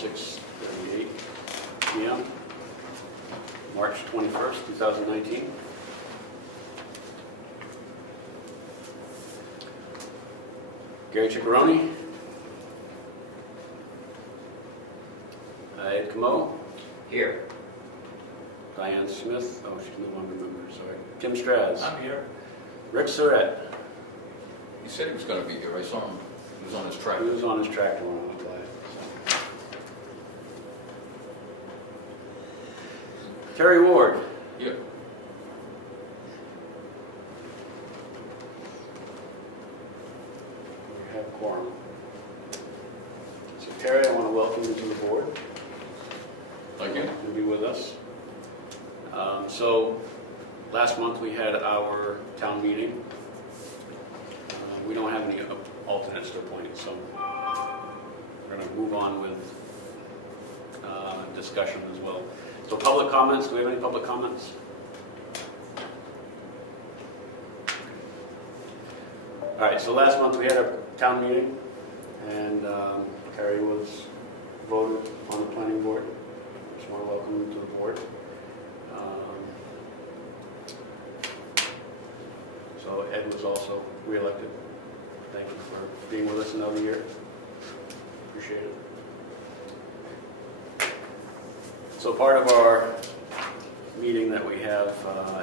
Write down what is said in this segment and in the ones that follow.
6:38 p.m., March 21st, 2019. Gary Ciccarone. Ed Camo. Here. Diane Smith. Oh, she's no longer a member, sorry. Tim Straz. I'm here. Rick Surratt. He said he was going to be here. I saw him. He was on his He tractor. was on his tractor when I went by. So. Terry Ward. Yeah. We have quorum. So Terry, I want to welcome you to the board. Thank you. To be with us. So last month we had our town meeting. We don't have any alternates to appoint, so we're going to move on with discussion as well. So public comments, do we have any public comments? All right, so last month we had a town meeting, and Terry was voted on the planning board. Just want to welcome you to the board. So Ed was also re-elected. Thank you for being with us another year. Appreciate it. So part of our meeting that we have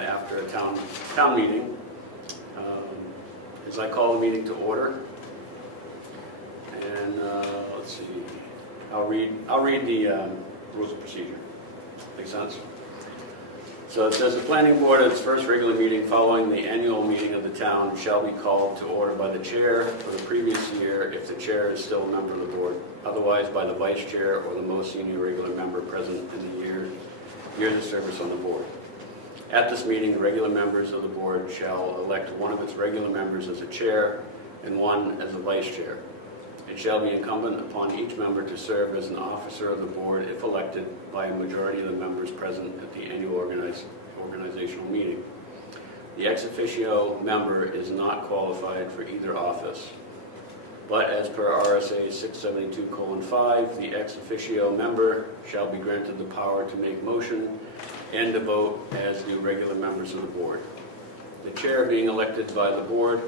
after a town meeting is I call the meeting to order. And let's see, I'll read the rules of procedure. Make sense? So it says the planning board at its first regular meeting following the annual meeting of the town shall be called to order by the chair for the previous year if the chair is still a member of the board, otherwise by the vice chair or the most senior regular member present in the years of service on the board. At this meeting, the regular members of the board shall elect one of its regular members as a chair and one as a vice chair. It shall be incumbent upon each member to serve as an officer of the board if elected by a majority of the members present at the annual organizational meeting. The ex officio member is not qualified for either office. But as per RSA 672:5, the ex officio member shall be granted the power to make motion and to vote as the regular members of the board. The chair being elected by the board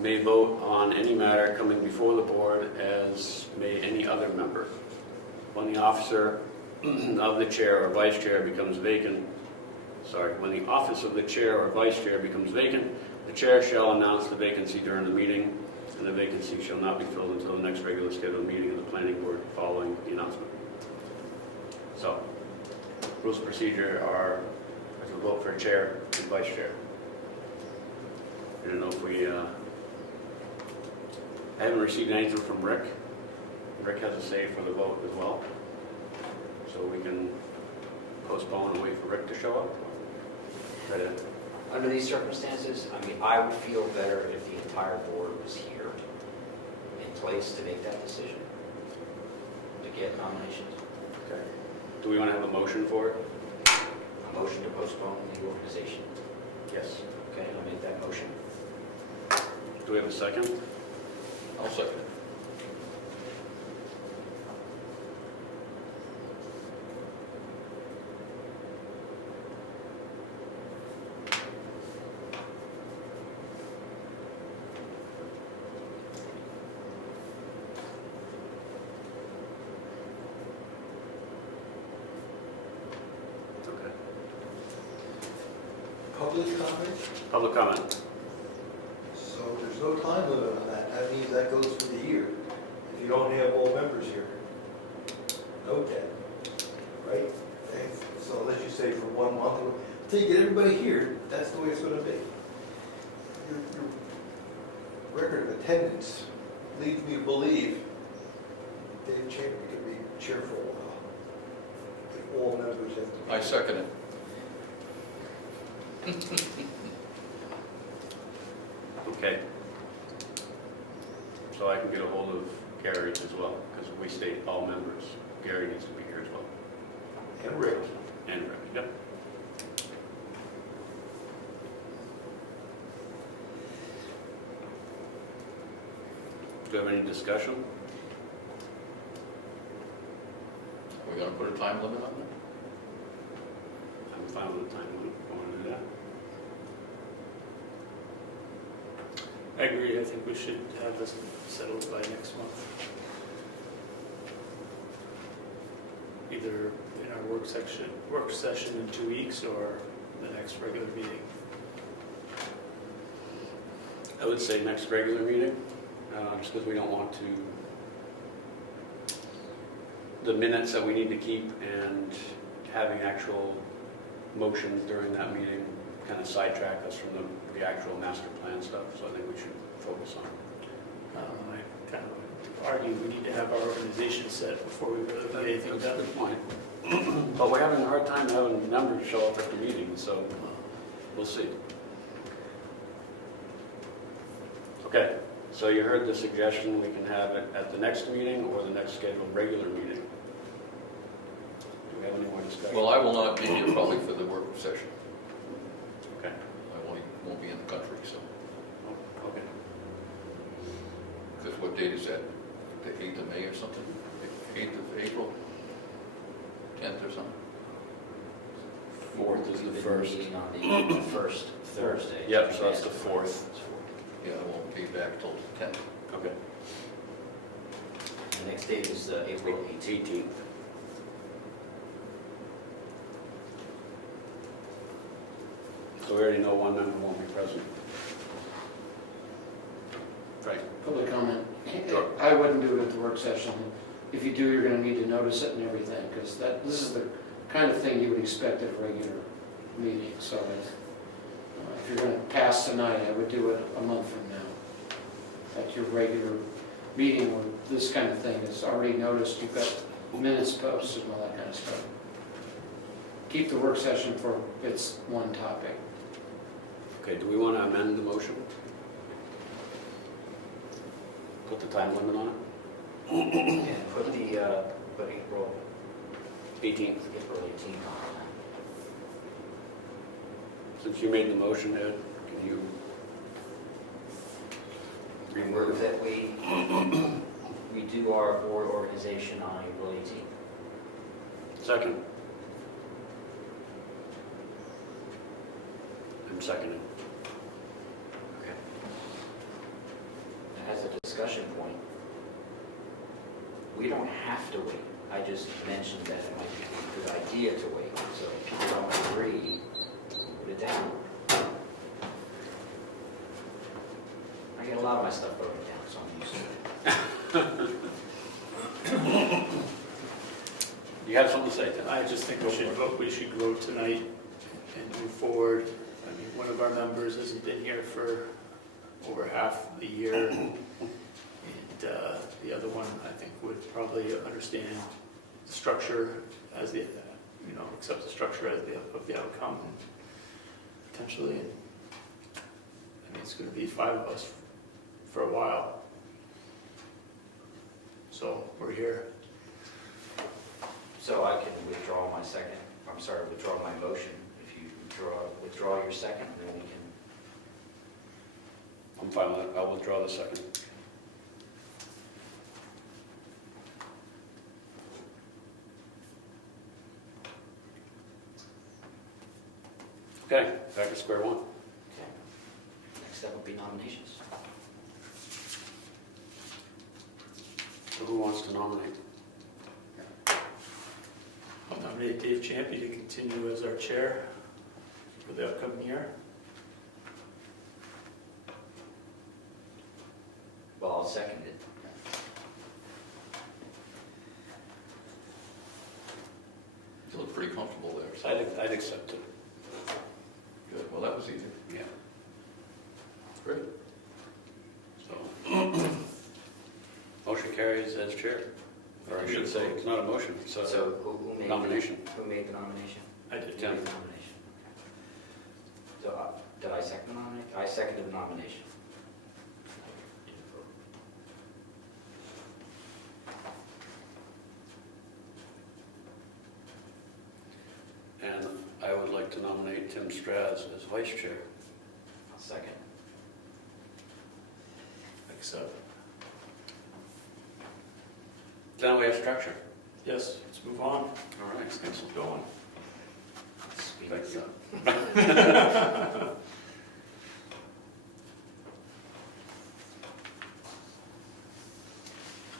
may vote on any matter coming before the board as may any other member. When the officer of the chair or vice chair becomes vacant, when the office of the chair or vice chair becomes vacant, the chair shall announce the vacancy during the meeting, and the vacancy shall not be filled until the next regular scheduled meeting of the planning board following the announcement. So, rules of procedure are as we vote for a chair and vice chair. I don't know if we I haven't received anything from Rick. Rick has a say for the vote as well. So we can postpone and wait for Rick to show up. Try to- Under these circumstances, I mean, I would feel better if the entire board was here in place to make that decision, to get nominations. Okay. Do we want to have a motion for it? A motion to postpone the organization. Yes. Okay, I'll make that motion. Do we have a second? I'll second it. Okay. Public comment? Public comment. So there's no time limit on that. That means that goes for the year. If you don't have all members here. Note that, right? Okay, so unless you say for 1 month, until you get everybody here, that's the way it's gonna be. Your record of attendance leads me to believe Dave Champion could be cheerful if all members have to be. I second it. Okay. So I can get a hold of Gary as well, because we state all members. Gary needs to be here as well. And Rick. And Rick, yep. Do you have any discussion? we gonna put a time limit on it? I'm fine with the time limit. Want to do that? I agree, I think we should have this settled by next month. Either in our work session in 2 weeks, or the next regular meeting. I would say next regular meeting, just because we don't want to, the minutes that we need to keep and having actual motions during that meeting kind of sidetrack us from the actual master plan stuff, so I think we should focus on it. I kind of argue we need to have our organization set before we really get anything That's a done. good point. But we're having a hard time having numbers show up at the meeting, so we'll see. Okay, so you heard the suggestion, we can have it at the next meeting or the next scheduled regular meeting. Do we have any more discussion? Well, I will not be here probably for the work session. Okay, I won't be in the country, so. oh, okay. Because what date is that? The 8th of May or something? 8th of April? 10th or something? 4th is the We've been first. meeting on the first Thursday. Yep, so that's the 4th. Yeah, I won't be back till the 10th. Okay. The next date is April 18th. 18th. So we already know one member won't be present. Right. Public comment. Sure. I wouldn't do it at the work session. If you do, you're gonna need to notice it and everything, because this is the kind of thing you would expect at a regular meeting. So if you're gonna pass tonight, I would do it a month from now. At your regular meeting where this kind of thing is already noticed, you've got minutes posted and all that kind of stuff. Keep the work session for its one topic. Okay, do we want to amend the motion? Put the time limit on it? And put April 18th. 18th on. Since you made the motion, Ed, can you Remove reword it? that we do our board organization on April 18th. Second. I'm seconding. Okay. As a discussion point, we don't have to wait. I just mentioned that it might be a good idea to wait. So if people don't agree, put it down. I get a lot of my stuff broken down, so I'm used to it. You have something to say, Tim? I just think we should vote tonight and move forward. I mean, one of our members hasn't been here for over half the year. And the other one, I think, would probably understand the structure as the, accept the structure as of the outcome potentially. And I mean, it's going to be 5 of us for a while. So we're here. So I can withdraw my motion. If you withdraw your second, then we can. I'm fine with it. I'll withdraw the second. Okay, back to square one. Okay. Next step will be nominations. So who wants to nominate? I'll nominate Dave Champy to continue as our chair for the upcoming year. Well, I'll second it. You look pretty comfortable there. so- I'd accept it. Good, well, that was easy. Yeah. Great. So, motion carries as chair. Or I should say, it's not a motion, it's a So who made nomination. Who made the nomination? I did. You made the nomination. Okay. So did I second the nomination? I seconded the nomination. And I would like to nominate Tim Straz as vice chair. I'll second. Accept. Now we have structure. Yes, let's move on. All right, Let's get going. Speed thanks. it up.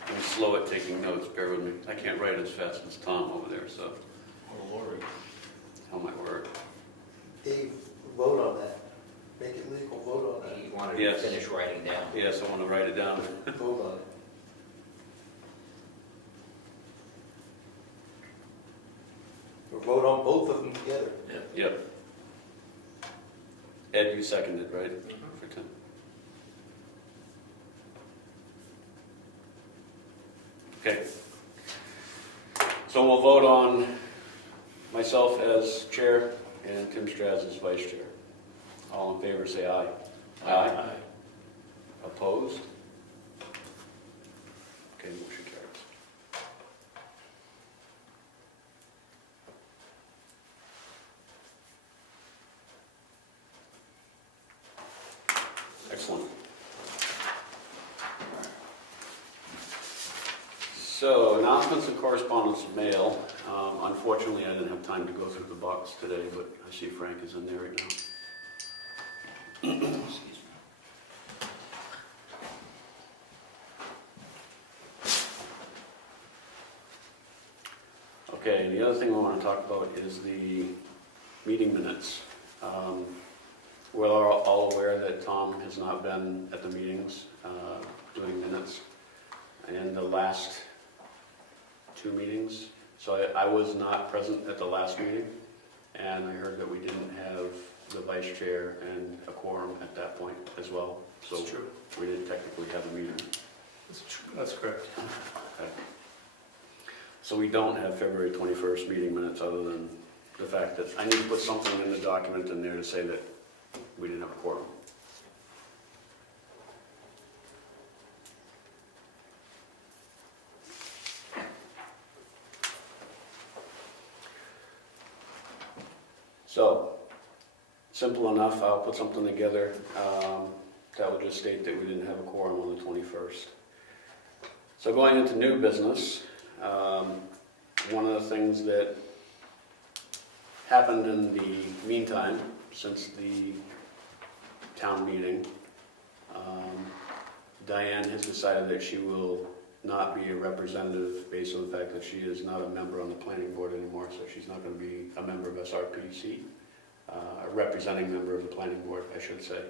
I'm slow at taking notes, bear with me. I can't write as fast as Tom over there, so, Oh, Lord. oh my word. Dave, vote on that. Make it legal, vote on He wanted to Yes. finish writing down. Yes, I want to write it down. that. Vote on it. Or vote on both of them together. Yep. Ed, you seconded, right? For Tim? Okay. So we'll vote on myself as chair and Tim Straz as vice chair. All in favor, say aye. Aye. Opposed? Okay, motion carries. Excellent. So announcements and correspondence mail. Unfortunately, I didn't have time to go through the box today, but I see Frank is in there right now. Excuse me. Okay, the other thing I want to talk about is the meeting minutes. We're all aware that Tom has not been at the meetings doing minutes in the last 2 meetings. So I was not present at the last meeting, and I heard that we didn't have the vice chair and a quorum at that point as well. So That's true. we didn't technically have a meeting. That's correct. Okay. So we don't have February 21st meeting minutes, other than the fact that I need to put something in the document in there to say that we didn't have a quorum. So, simple enough, I'll put something together that will just state that we didn't have a quorum on the 21st. So going into new business, one of the things that happened in the meantime, since the town meeting, Diane has decided that she will not be a representative based on the fact that she is not a member on the planning board anymore, so she's not going to be a member of SRPC, a representing member of the planning board, I should say.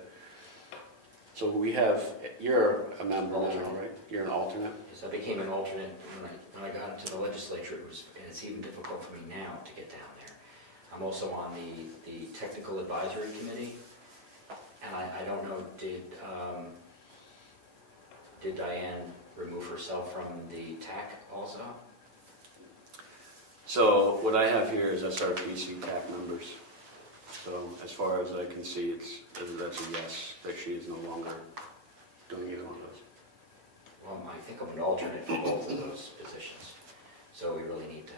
So we have, you're a member now, right? You're an alternate? Yes, I became an alternate when I got into the legislature, and it's even difficult for me now to get down there. I'm also on the technical advisory committee, and I don't know, did Diane remove herself from the TAC also? So what I have here is SRPC TAC members. So as far as I can see, that's a yes, that she is no longer doing either one of those. Well, I think I'm an alternate for both of those positions, so we really need to,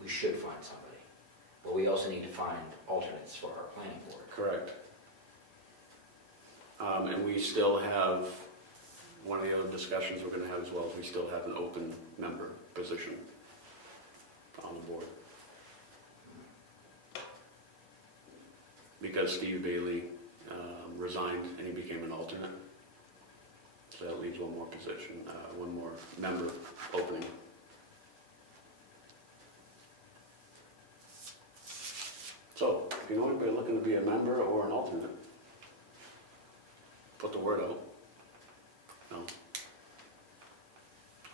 we should find somebody. But we also need to find alternates for our planning board. Correct. And we still have, one of the other discussions we're going to have as well is we still have an open member position on the board. Because Steve Bailey resigned and he became an alternate. So that leaves one more position, one more member opening. So, if you know anybody looking to be a member or an alternate, put the word out. No.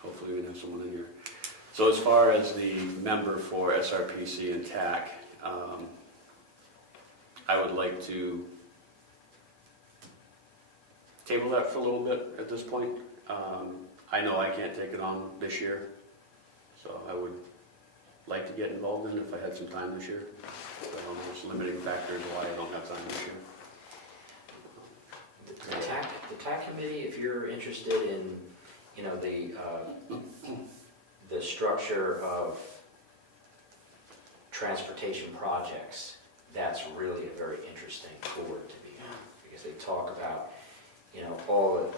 Hopefully we can have someone in here. So as far as the member for SRPC and TAC, I would like to table that for a little bit at this point. I know I can't take it on this year, so I would like to get involved in it if I had some time this year. There's limiting factors why I don't have time this year. The TAC committee, if you're interested in, the structure of transportation projects, that's really a very interesting board to be on, because they talk about, all of,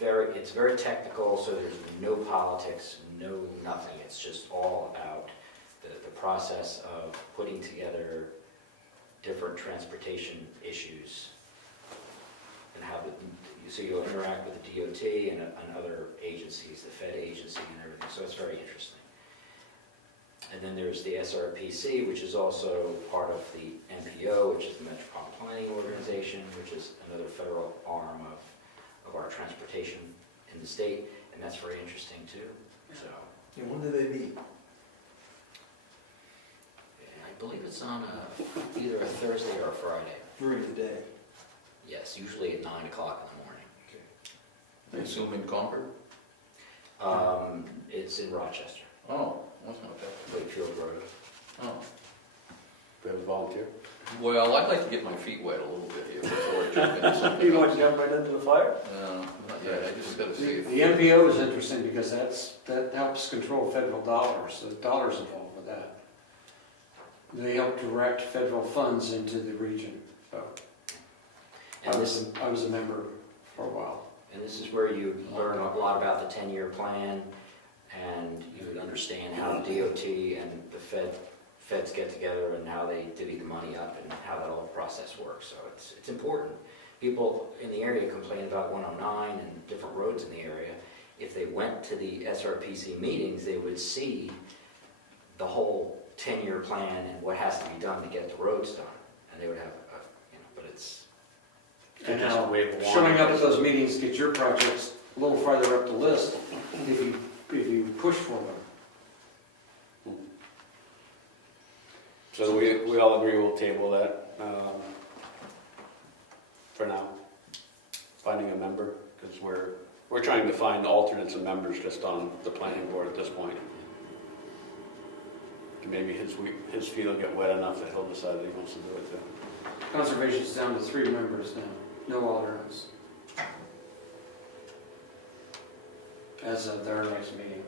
it's very technical, so there's no politics, no nothing. It's just all about the process of putting together different transportation issues and how so you'll interact with the DOT and other agencies, the Fed agency and everything, so it's very interesting. And then there's the SRPC, which is also part of the MPO, which is the Metropolitan Planning Organization, which is another federal arm of our transportation in the state, and that's very interesting too. So, And when do they meet? I believe it's on either a Thursday or a Friday. During the day. Yes, usually at 9 o'clock in the morning. I assume in Concord? It's in Rochester, Oh, that's not bad. Wakefield Road. Oh. Do you have a volunteer? Well, I'd like to get my feet wet a little bit here before I jump into something. You want to jump right into the fire? Not yet, I just gotta see The if, MPO is interesting because that helps control federal dollars, the dollars involved with that. They help direct federal funds into the region, so. And this, I was a member for a while. and this is where you learn a lot about the 10-year plan, and you would understand how the DOT and the feds get together and how they divvy the money up and how that whole process works. So it's important. People in the area complain about 109 and different roads in the area. If they went to the SRPC meetings, they would see the whole 10-year plan and what has to be done to get the roads done. And they would have, but it's, And Just now, wave a showing wand. up at those meetings, get your projects a little farther up the list if you push for them. So we all agree we'll table that for now, finding a member, because we're trying to find alternates and members just on the planning board at this point. And maybe his feet will get wet enough that he'll decide that he wants to do it too. Conservation's down to 3 members now, no alternates. As of their next meeting.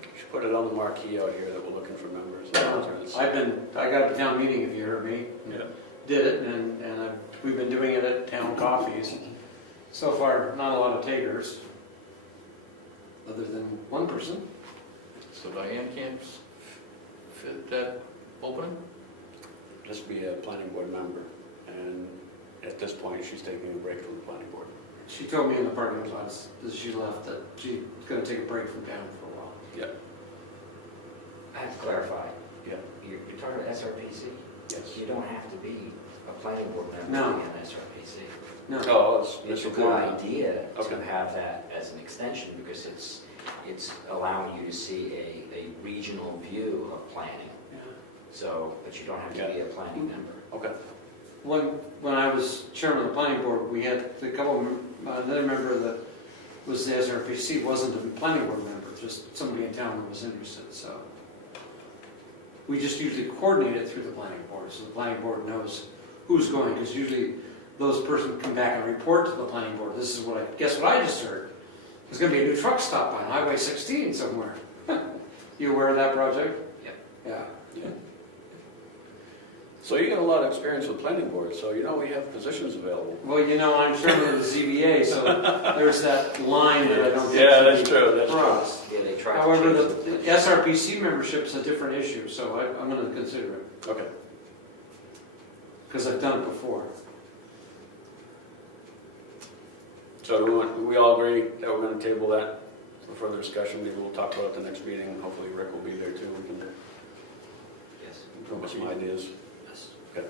We should put it on the marquee out here that we're looking for members and alternates. I got a town meeting, if you heard me. Yeah. Did it, and we've been doing it at town coffees. So far, not a lot of takers, other than one person. so Diane can't fit that opening? Just be a planning board member, and at this point, she's taking a break from the planning board. She told me in the parking lot as she left that she's gonna take a break from town for a while. Yeah. I have to clarify. Yeah. You're talking about SRPC? Yes. You don't have to be a planning board member No. to be on SRPC. No, Oh, It's it's a Mr. good Gordon. idea to Okay. have that as an extension because it's allowing you to see a regional view of planning. yeah. So, but you don't have to be a planning member. Okay. When I was chairman of the planning board, we had a couple, another member that was the SRPC wasn't a planning board member, just somebody in town that was interested, so. We just usually coordinate it through the planning board, so the planning board knows who's going, because usually those persons come back and report to the planning board, this is guess what I just heard? There's gonna be a new truck stop on Highway 16 somewhere. You aware of that project? Yep. Yeah. So you got a lot of experience with planning boards, so we have positions available. Well, I'm chairman of the ZBA, so there's that line that I don't think Yeah, should that's be true, that's true. crossed. Yeah, they try to However, change the SRPC membership's a different issue, so I'm going to consider it, Okay. because I've done it before. So we all agree that we're going to table that for further discussion? Maybe we'll talk about it at the next meeting. Hopefully Rick will be there too. We can Yes. come up with some ideas. Yes. Okay.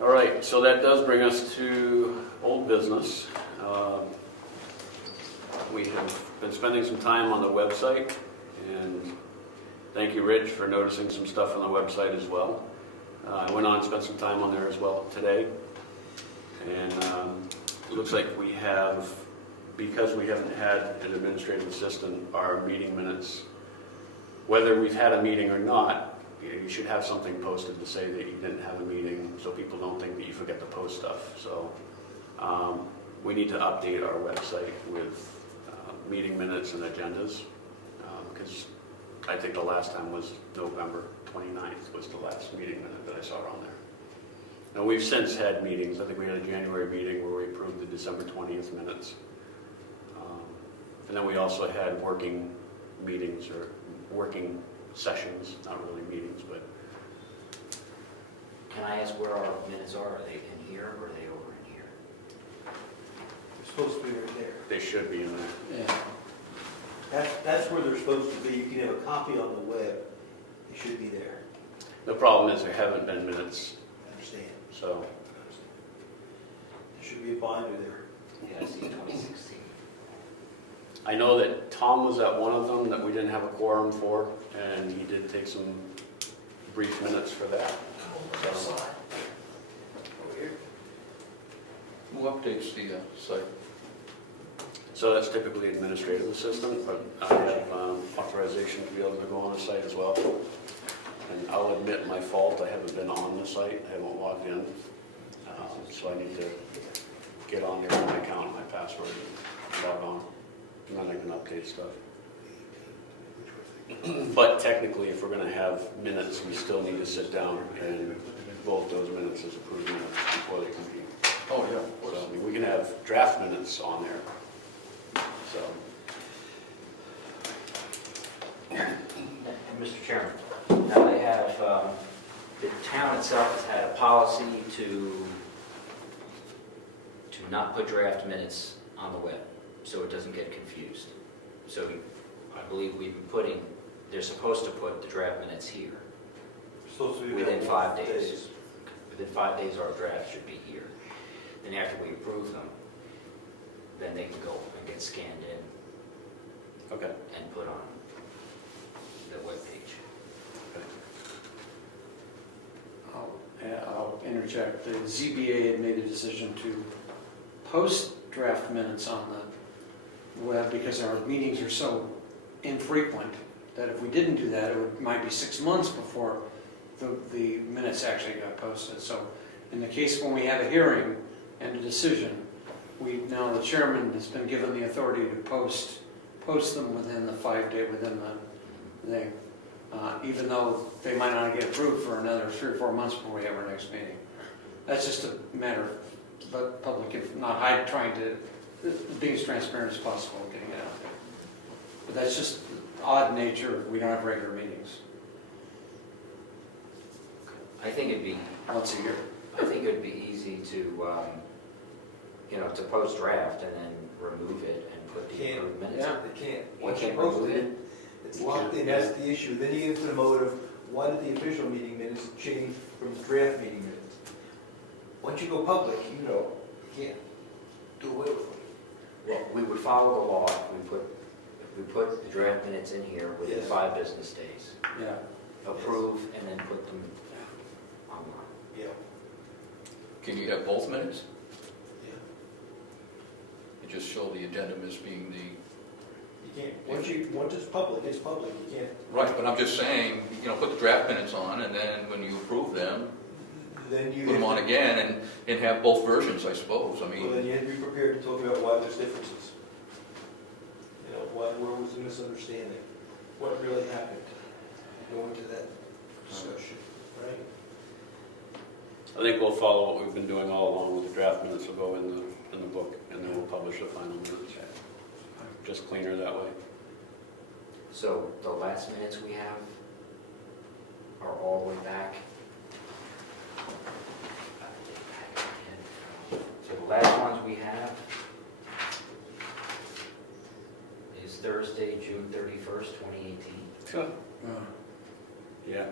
All right, so that does bring us to old business. We have been spending some time on the website, and thank you, Rich, for noticing some stuff on the website as well. I went on and spent some time on there as well today, and it looks like we have, because we haven't had an administrative assistant, our meeting minutes, whether we've had a meeting or not, you should have something posted to say that you didn't have a meeting, so people don't think that you forget to post stuff. So we need to update our website with meeting minutes and agendas, because because I think the last time was November 29th was the last meeting minute that I saw on there. Now, we've since had meetings. I think we had a January meeting where we approved the December 20th minutes. And then we also had working meetings or working sessions, not really meetings, but Can I ask where our minutes are? Are they in here or are they over in here? It's supposed to be right there. they should be in there. Yeah. That's where they're supposed to be. You can have a copy on the web. It should be there. The problem is there haven't been minutes, I understand. so There should be a binder there. Yeah, I see 2016. I know that Tom was at one of them that we didn't have a quorum for, and he did take some brief minutes for that. Who updates the site? So that's typically administrative assistant, but I have authorization to be able to go on the site as well. And I'll admit my fault, I haven't been on the site, I haven't logged in. So I need to get on there with my account, my password, and log on, and then I can update stuff. But technically, if we're gonna have minutes, we still need to sit down and vote those minutes as approved minutes before they can be. Oh, yeah, of course. So, I mean, we can have draft minutes on there, so. And Mr. Chairman, now they have, the town itself has had a policy to not put draft minutes on the web, so it doesn't get confused. So I believe we've been putting, they're supposed to put the draft minutes here. Supposed to be Within available 5 days. Within 5 days, our draft should be here. Then after we approve them, then they can go and get scanned in Okay. and put on the webpage. I'll interject. The ZBA had made a decision to post draft minutes on the web because our meetings are so infrequent that if we didn't do that, might be 6 months before the minutes actually got posted. So in the case when we have a hearing and a decision, now the chairman has been given the authority to post them within the 5 day, within the thing. Even though they might not get approved for another 3 or 4 months before we have our next meeting. That's just a matter of public, not trying to, being as transparent as possible, getting it out there. But that's just odd nature, we don't have regular meetings, I think it'd be, once a year. I think it'd be easy to, to post draft and then remove it and put the Can't. approved minutes. Yeah. They can't. You Once you can't post remove it, it? it's locked in, that's the issue. Then you get into the mode of, why did the official meeting minutes change from draft meeting minutes? Once you go public, you know, you can't do away with them. Well, we would follow the law if we put the draft minutes in here within Yes. 5 business days. Yeah. Approve and then put them online. Yeah, Can you have both minutes? yeah. You just show the addendum as being the, You can't, once it's public, you can't. right, but I'm just saying, put the draft minutes on, and then when you approve them, Then you. put them on again, and have both versions, I suppose. I Well, mean, then you have to be prepared to talk about why there's differences. Where was the misunderstanding? What really happened? Go into that discussion, right? I think we'll follow what we've been doing all along with the draft minutes will go in the book, and then we'll publish the final minutes. Just cleaner that way. So the last minutes we have are all the way back. So the last ones we have is Thursday, June 31st, 2018. Sure. Yeah.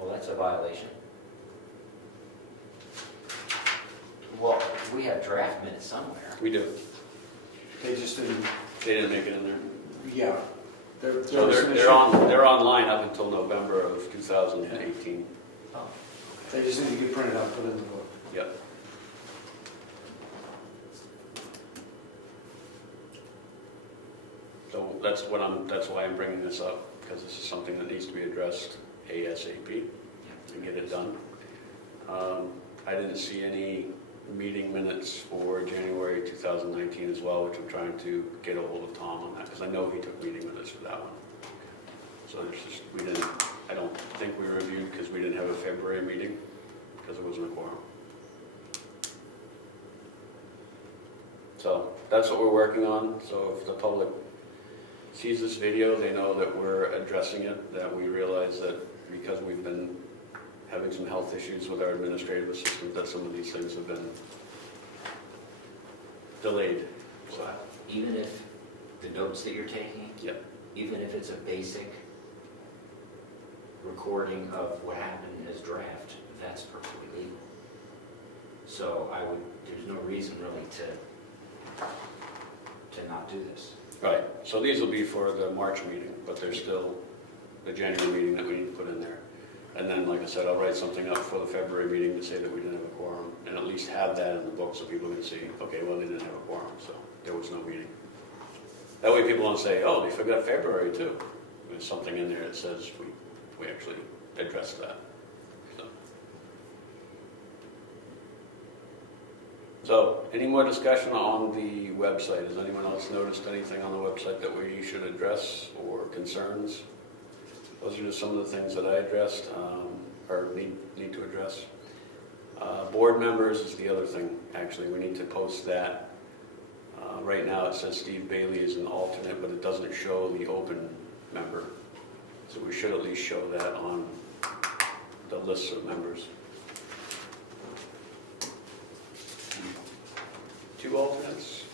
Well, that's a violation. Well, we have draft minutes somewhere. We do. They just didn't, They didn't make it in there. yeah. There So was an issue. they're online up until November of 2018. Oh. They just need to get printed out, and put in the book. Yep. So that's why I'm bringing this up, because this is something that needs to be addressed ASAP and get it done. I didn't see any meeting minutes for January 2019 as well, which I'm trying to get a hold of Tom on that, because I know he took meeting minutes for that one. So there's just, I don't think we reviewed because we didn't have a February meeting, because it wasn't a quorum. So that's what we're working on. So if the public sees this video, they know that we're addressing it, that we realize that because we've been having some health issues with our administrative assistant, that some of these things have been delayed. So, Even if the notes that you're taking, Yep. even if it's a basic recording of what happened as draft, that's perfectly legal. So there's no reason really to not do this. right, so these will be for the March meeting, but there's still the January meeting that we need to put in there. And then, like I said, I'll write something up for the February meeting to say that we didn't have a quorum, and at least have that in the book so people can see, okay, well, they didn't have a quorum, so there was no meeting. That way people don't say, oh, they forgot February too. There's something in there that says we actually addressed that. So, any more discussion on the website? Has anyone else noticed anything on the website that we should address or concerns? Those are just some of the things that I addressed, or need to address. Board members is the other thing, actually. We need to post that. Right now it says Steve Bailey is an alternate, but it doesn't show the open member. So we should at least show that on the list of members. 2 alternates?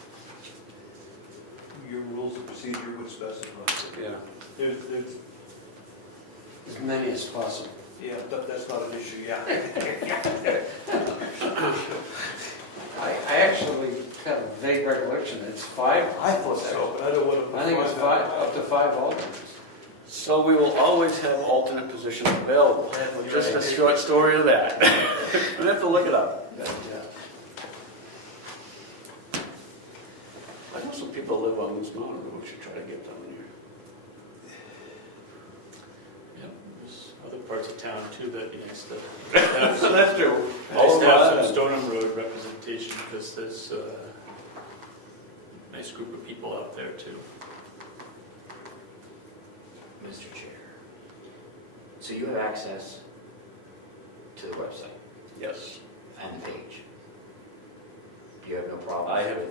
Your rules of procedure would specify. Yeah. There's, As many as possible. yeah, that's not an issue, yeah. I actually have a vague recollection, it's 5. I thought so, but I don't want to. I think it's 5, up to 5 alternates. So we will always have alternate positions available. Just a short story of that. I'm gonna have to look it up. I know some people live on Moose Mountain, but we should try to get down here. Yep, there's other parts of town too that be nice to So that's true. nice to have some Stoneham Road representation, because there's a nice group of people out there too. Mr. Chair, so you have access to the website Yes. and the page? You have no problem?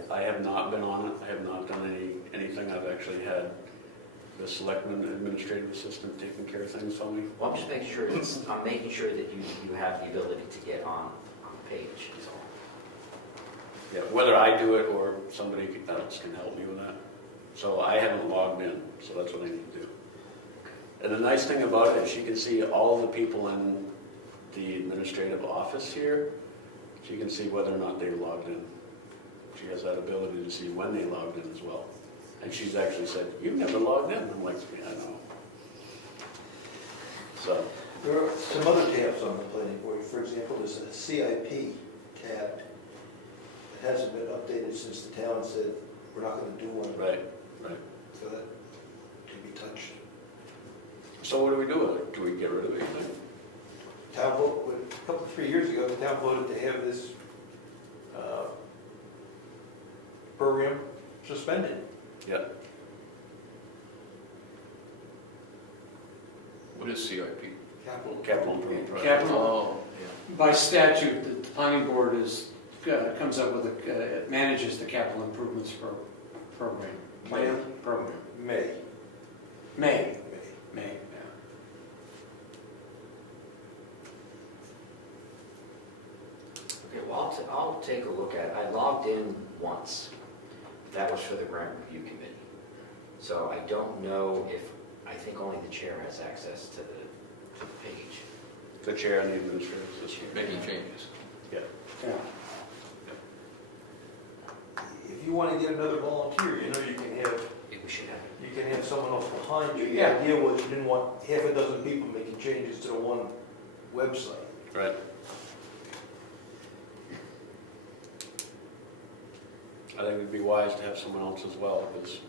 I have not been on it. I have not done anything. I've actually had the selectman administrative assistant taking care of things for me. Well, I'm just making sure, I'm making sure that you have the ability to get on the page, is all. Yeah, whether I do it or somebody else can help me with that. So I haven't logged in, so that's what I need to do. And the nice thing about it is you can see all the people in the administrative office here. So you can see whether or not they logged in. She has that ability to see when they logged in as well. And she's actually said, "You've never logged in." I'm like, "Yeah, I know." So, There are some other tabs on the planning board. For example, there's a CIP tab. It hasn't been updated since the town said, we're not going to do one right. for that to be touched. So what do we do with it? Do we get rid of it? Town vote, a couple, 3 years ago, the town voted to have this program suspended. Yeah. What is CIP? Capital improvement project. Capital, Oh, yeah. by statute, the planning board comes up with, manages the capital improvements program. Plan, program. May. May, yeah. Okay, well, I'll take a look at it. I logged in once. That was for the grant review committee. So I don't know if, I think only the chair has access to the page. The chair and the administrative assistant. Making changes. Yeah. If you want to get another volunteer, you know, you can have, We should have it. you can have someone else behind you. The Yeah. idea was you didn't want half a dozen people making changes to the one website. Right. I think it'd be wise to have someone else as well, because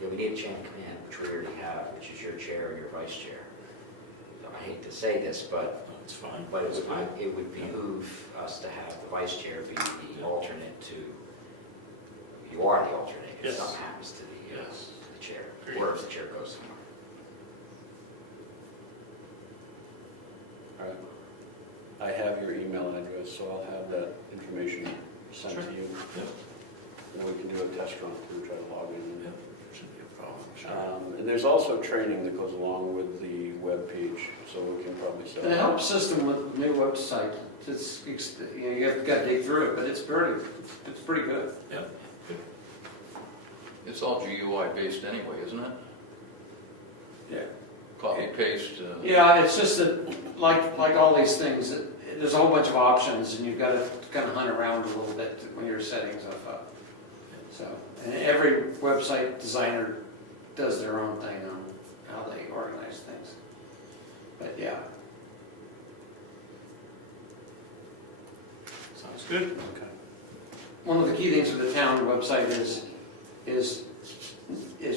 Yeah, we need a chain of command, which we already have, which is your chair and your vice chair. So I hate to say this, but Oh, it's fine. it would behoove us to have the vice chair be the alternate to, you are the alternate if Yes. something happens to Yes. the chair, Agreed. or if the chair goes somewhere. All right. I have your email address, so I'll have that information sent to Sure. you. Yep. And we can do a test run to try to log in. Yep. Shouldn't be a problem, sure. And there's also training that goes along with the webpage, so we can probably set The up. help system with the new website, you have got to dig through it, but it's pretty good. Yep. It's all GUI based anyway, isn't it? Yeah. Copy, paste. Yeah, it's just that, like all these things, there's a whole bunch of options, and you've got to kind of hunt around a little bit when you're setting stuff up. So, and every website designer does their own thing on how they organize things. But yeah, Sounds good. Okay. one of the key things with the town website is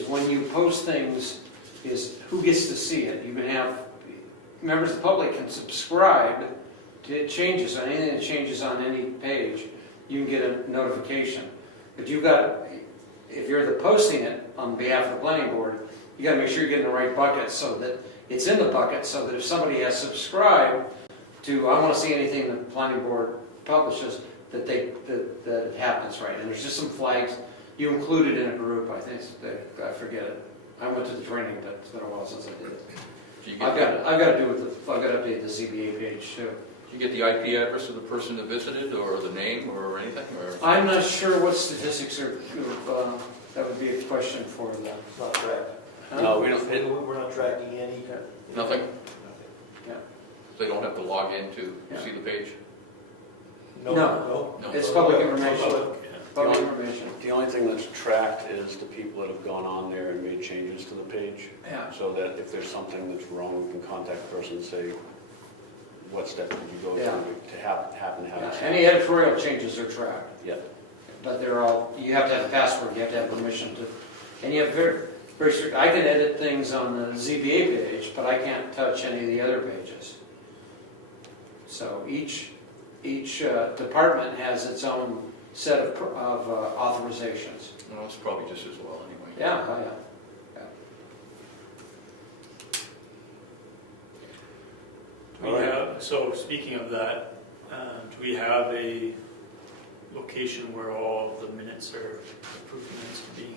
when you post things, is who gets to see it. You can have, members of the public can subscribe to changes, on anything that changes on any page, you can get a notification. But you've got, if you're posting it on behalf of the planning board, you gotta make sure you're getting the right bucket so that it's in the bucket, so that if somebody has subscribed to, I wanna see anything the planning board publishes, that it happens right. And there's just some flags, you include it in a group, I think, I forget it. I went to the training, but it's been a while since I did it. Do you I've get, got to do with I've got to update the ZBA page too. do you get the IP address of the person that visited, or the name, or anything, or? I'm not sure what statistics are, that would be a question for the. It's not tracked. No, we don't, We're not tracking any. Nothing? Yeah. They don't have to log in to Yeah. see the page? No, No. no. No. It's public information. Public. Yeah. Public information. the only thing that's tracked is the people that have gone on there and made changes to the page, Yeah. so that if there's something that's wrong, we can contact the person and say, what step did you go Yeah. through to happen to have Yeah. this? Any editorial changes are tracked, Yeah, but they're all, you have to have a password, you have to have permission to, and you have very strict, I can edit things on the ZBA page, but I can't touch any of the other pages. So each department has its own set of authorizations. No, it's probably just as well anyway. Yeah, oh yeah. Do we have, so speaking of that, do we have a location where all of the minutes are, approved minutes are being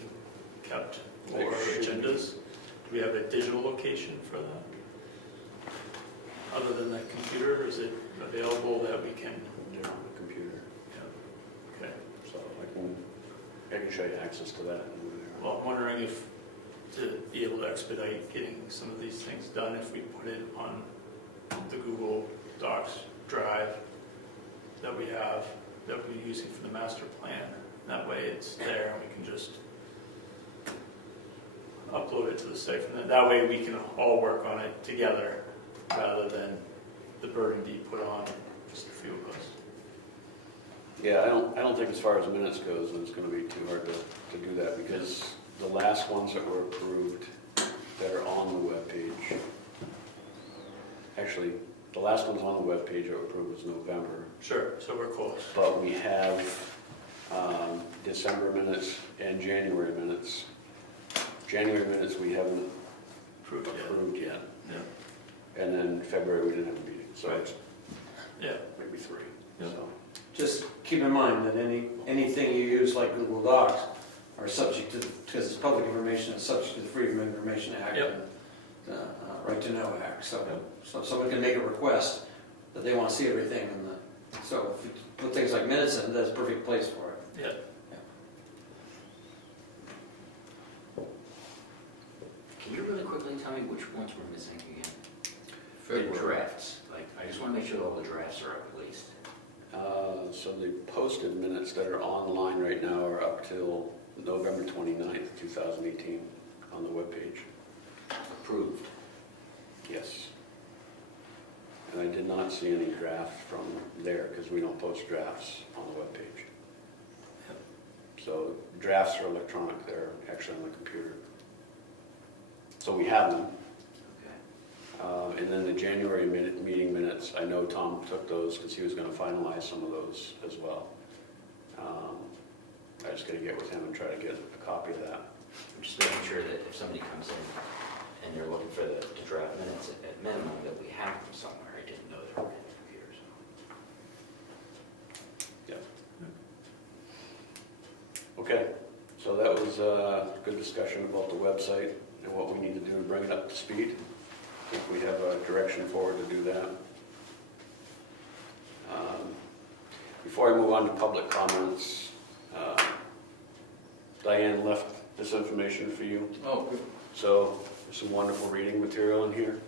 kept, or They should. agendas? Do we have a digital location for that? Other than that computer, is it available that we can, they're on the computer, okay. so I can show you access to that. Well, I'm wondering if, to be able to expedite getting some of these things done, if we put it on the Google Docs drive that we have, that we're using for the master plan. That way it's there and we can just upload it to the site. And that way we can all work on it together rather than the burden be put on just a few of us. Yeah, I don't think as far as minutes goes, it's gonna be too hard to do that, because the last ones that were approved that are on the webpage, actually, the last ones on the webpage that were approved was November, Sure, so we're close. but we have December minutes and January minutes. January minutes we haven't Approved yet. approved yet, Yeah, and then February we didn't have a meeting, so Right. it's yeah, maybe 3, Yeah. so. Just keep in mind that anything you use like Google Docs are subject to, because it's public information, it's subject to the Freedom of Information Act. Yep. And Right to Know Act, so, Yep. so someone can make a request that they want to see everything in the, so if you put things like minutes in, that's a perfect place for it. yeah. Can you really quickly tell me which ones we're missing again? The February. drafts, like, I just want to make sure all the drafts are up at least. So the posted minutes that are online right now are up till November 29th, 2018 on the webpage. Approved. Yes. And I did not see any draft from there because we don't post drafts on the webpage. So drafts are electronic, they're actually on the computer. So we have them. Okay. And then the January meeting minutes, I know Tom took those because he was going to finalize some of those as well. I just got to get with him and try to get a copy of that. I'm just making sure that if somebody comes in and they're looking for the draft minutes, at minimum, that we have them somewhere. I didn't know Okay, so that was a good discussion about the website and what we need to do to bring it up to speed. I think we have a direction forward to do that. Before I move on to public comments, Diane left this information for you. Oh, good. So there's some wonderful reading material in here.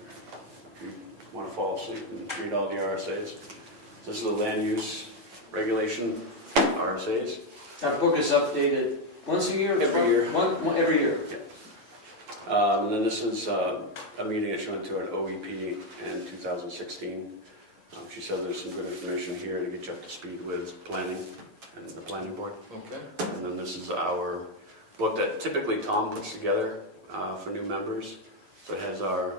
If you want to fall asleep and read all the RSAs. This is the land use regulation RSAs. Our book is updated once a year? Every year. Every year. And then this is a meeting that she went to at OEP in 2016. She said there's some good information here to get you up to speed with planning and the planning board. Okay. And then this is our book that typically Tom puts together for new members. So it has our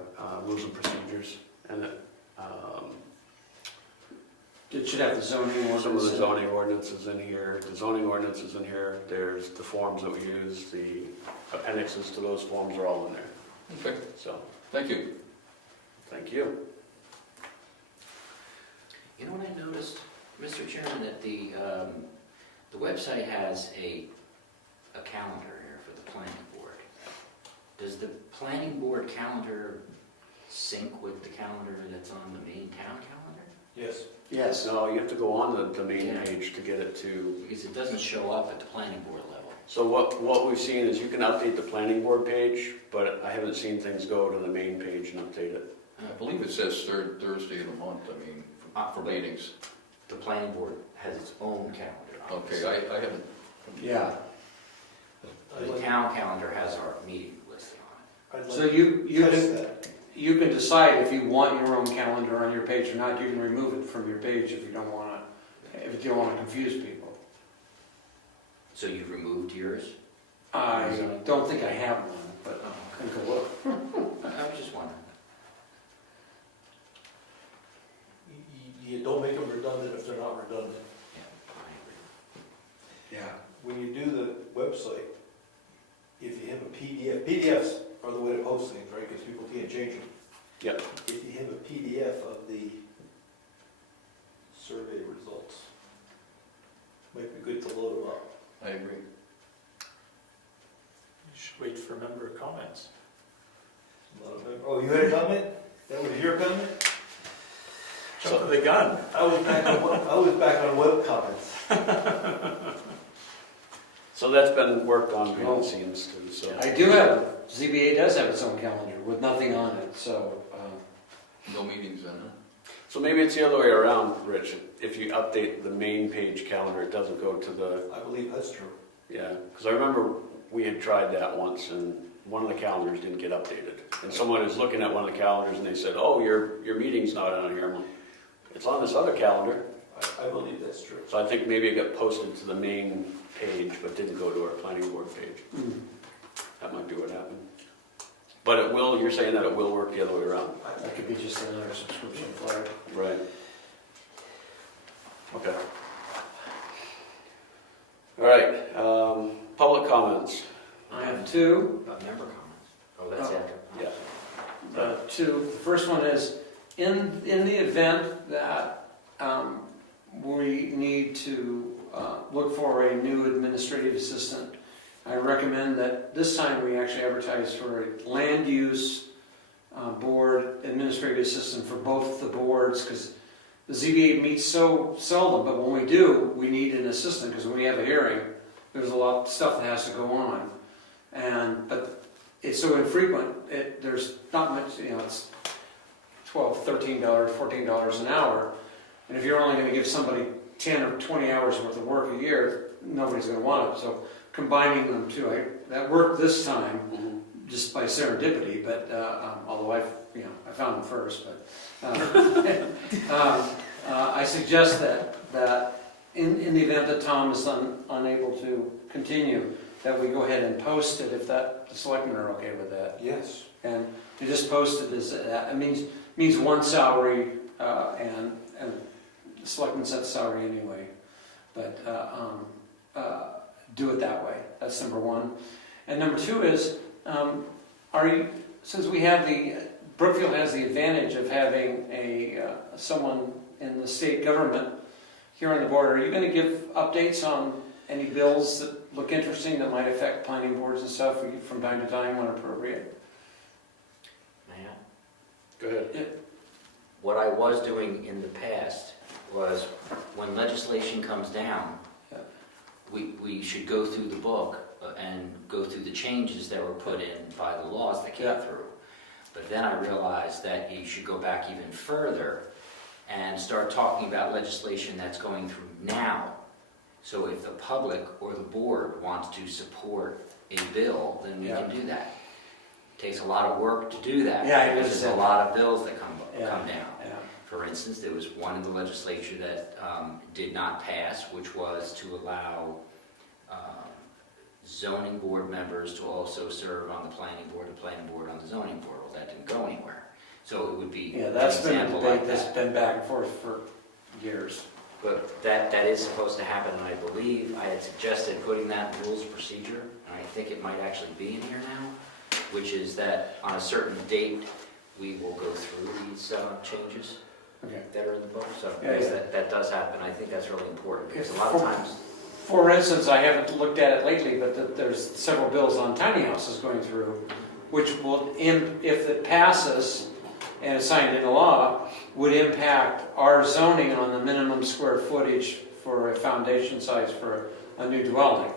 rules and procedures and it, It should have the zoning ordinance. some of the zoning ordinances in here. The zoning ordinances in here. There's the forms that we use. The appendixes to those forms are all in there. Okay, So thank you. thank you. You know what I noticed, Mr. Chairman, that the website has a calendar here for the planning board. Does the planning board calendar sync with the calendar that's on the main town calendar? Yes. Yes. No, you have to go on the main Yeah. page to get it to. Because it doesn't show up at the planning board level. So what we've seen is you can update the planning board page, but I haven't seen things go to the main page and update it. I believe it says third Thursday of the month, I mean, for meetings. The planning board has its own calendar. Okay, I haven't, Yeah. The town calendar has our meeting listing on it. I'd So like you to test can, that. you can decide if you want your own calendar on your page or not. You can remove it from your page if you don't want to, if you don't want to confuse people. So you've removed yours? I don't think I have one, but Oh, I can go look. I was just wondering. You don't make them redundant if they're not redundant. Yeah, I agree. Yeah. When you do the website, if you have a PDF, PDFs are the way to post things, right, because people can't change them. Yep. If you have a PDF of the survey results, might be good to load them up. I agree. You should wait for member comments. Oh, you had a comment? That was your comment? Jump to the gun. I was back on web comments. So that's been worked on behind the scenes too, so. I do have, ZBA does have its own calendar with nothing on it, so, No meetings then, huh? So maybe it's the other way around, Rich. If you update the main page calendar, it doesn't go to the, I believe that's true. yeah. Because I remember we had tried that once and one of the calendars didn't get updated. And someone was looking at one of the calendars and they said, oh, your meeting's not on here. I'm like, it's on this other calendar. I believe that's true. So I think maybe it got posted to the main page, but didn't go to our planning board page. That might be what happened. But it will, you're saying that it will work the other way around? that could be just another subscription flyer. Right. Okay. All right, public comments. I have two. Member comments? Oh, that's Oh. after. Yeah. Two. The first one is, in the event that we need to look for a new administrative assistant, I recommend that this time we actually advertise for a land use board administrative assistant for both the boards, because the ZBA meets so seldom, but when we do, we need an assistant, because when we have a hearing, there's a lot of stuff that has to go on. But it's so infrequent, there's not much, it's $12, $13, $14 an hour. And if you're only going to give somebody 10 or 20 hours worth of work a year, nobody's going to want it. So combining them two, that worked this time just by serendipity. But although I found them first, but I suggest that in the event that Tom is unable to continue, that we go ahead and post it if the selectmen are okay with that. Yes. And to just post it as, it means one salary, and the selectmen set the salary anyway. But do it that way. That's number one. And number two is, since we have Brookfield has the advantage of having someone in the state government here on the board, are you going to give updates on any bills that look interesting that might affect planning boards and stuff from time to time when appropriate? Man, Go ahead. what I was doing in the past was when legislation comes down, Yeah. we should go through the book and go through the changes that were put in by the laws that came Yeah. through. But then I realized that you should go back even further and start talking about legislation that's going through now. So if the public or the board wants to support a bill, then we Yeah. can do that. Takes a lot of work to do that. Yeah, I because there's a understand. lot of bills that come Yeah. down. Yeah. For instance, there was one in the legislature that did not pass, which was to allow zoning board members to also serve on the planning board on the zoning board. Well, that didn't go anywhere. So it would be Yeah, an that's been a example debate like that's that. been back and forth for years. But that is supposed to happen, and I believe I had suggested putting that in rules of procedure, and I think it might actually be in here now, which is that on a certain date, we will go through these changes Okay. that are in the book. So Yeah, yeah. that does happen. I think that's really important, because a If lot of for- times, For instance, I haven't looked at it lately, but there's several bills on tiny houses going through, which will, if it passes and is signed into law, would impact our zoning on the minimum square footage for a foundation size for a new dwelling.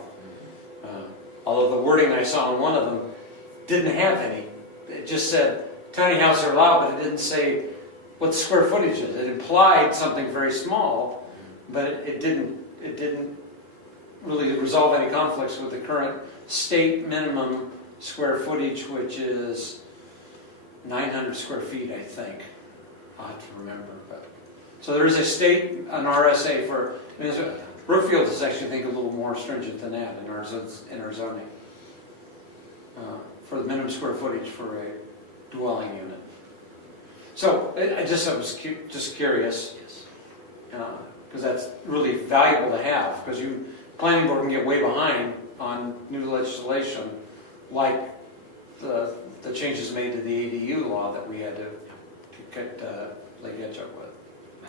Although the wording I saw in one of them didn't have any. It just said tiny houses are allowed, but it didn't say what the square footage is. It implied something very small, but it didn't really resolve any conflicts with the current state minimum square footage, which is 900 square feet, I think. I'll have to remember. But so there is a state, an RSA for, Brookfield is actually, I think, a little more stringent than that in our zoning. For the minimum square footage for a dwelling unit. So I was just curious, yes. because that's really valuable to have, because planning board can get way behind on new legislation, like the changes made to the ADU law that we had to catch up with.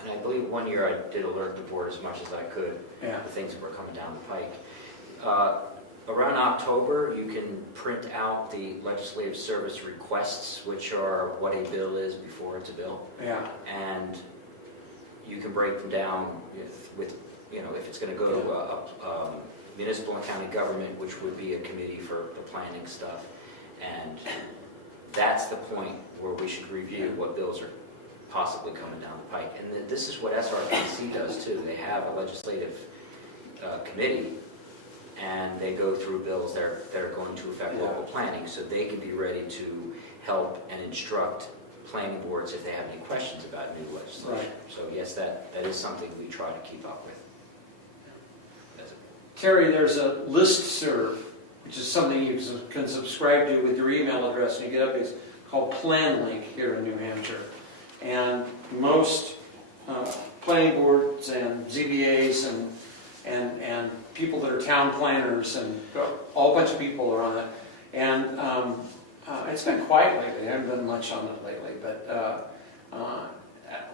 And I believe one year I did alert the board as much as I could, Yeah. the things that were coming down the pike. Around October, you can print out the legislative service requests, which are what a bill is before it's a bill. Yeah. And you can break them down with if it's going to go to a municipal and county government, which would be a committee for the planning stuff. And that's the point where we should review what bills are possibly coming down the pike. And this is what SRPC does too. They have a legislative committee, and they go through bills that are going to affect local planning, so they can be ready to help and instruct planning boards if they have any questions about new legislation. Right. So yes, that is something we try to keep up with. Terry, there's a listserv, which is something you can subscribe to with your email address, and you get up, it's called PlanLink here in New Hampshire. And most planning boards and ZBAs and people that are town planners and a whole bunch of people are on it. And it's been quiet lately. There hasn't been much on it lately. But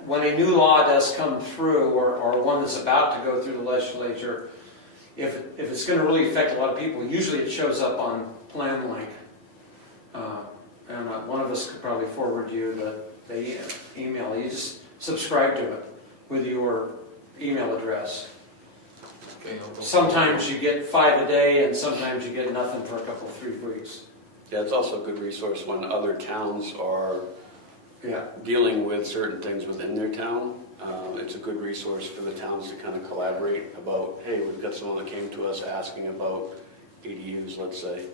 when a new law does come through, or one that's about to go through the legislature, if it's going to really affect a lot of people, usually it shows up on PlanLink. And one of us could probably forward you the email. You just subscribe to it with your email address. Okay, Sometimes you get 5 a day, and sometimes you get nothing for a couple, 3 weeks. Yeah, it's also a good resource when other towns are Yeah. dealing with certain things within their town. It's a good resource for the towns to kind of collaborate about, hey, we've got someone that came to us asking about ADUs, let's say.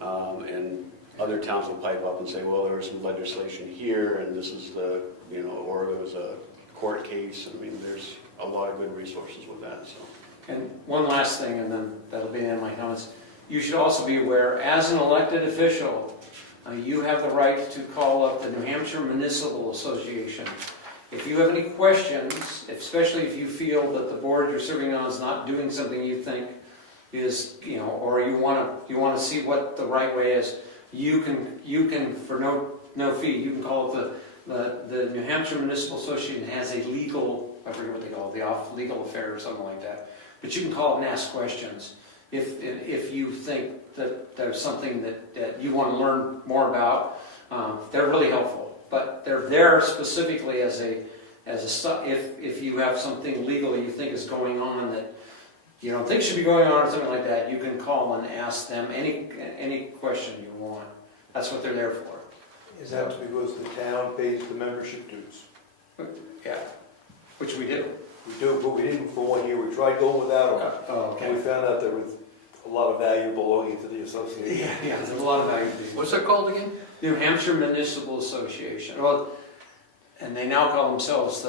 And other towns will pipe up and say, well, there was some legislation here, and this is the, or there was a court case. I mean, there's a lot of good resources with that, so. And one last thing, and then that'll be the end of my comments. You should also be aware, as an elected official, you have the right to call up the New Hampshire Municipal Association. If you have any questions, especially if you feel that the board you're serving on is not doing something you think is, or you want to see what the right way is, you can for no fee, you can call it the New Hampshire Municipal Association has a legal, I forget what they call it, the legal affair or something like that. But you can call it and ask questions. if you think that there's something that you want to learn more about, they're really helpful. But they're there specifically as a if you have something legally you think is going on that you don't think should be going on or something like that, you can call and ask them any question you want. That's what they're there for. Is that because the town pays the membership dues? Yeah, which we do. We do, but we didn't for 1 year. We tried going without them. Oh, And we found out there was a lot of value belonging to the association. Yeah, there's a lot of value to it. What's that called again? New Hampshire Municipal Association. Well, and they now call themselves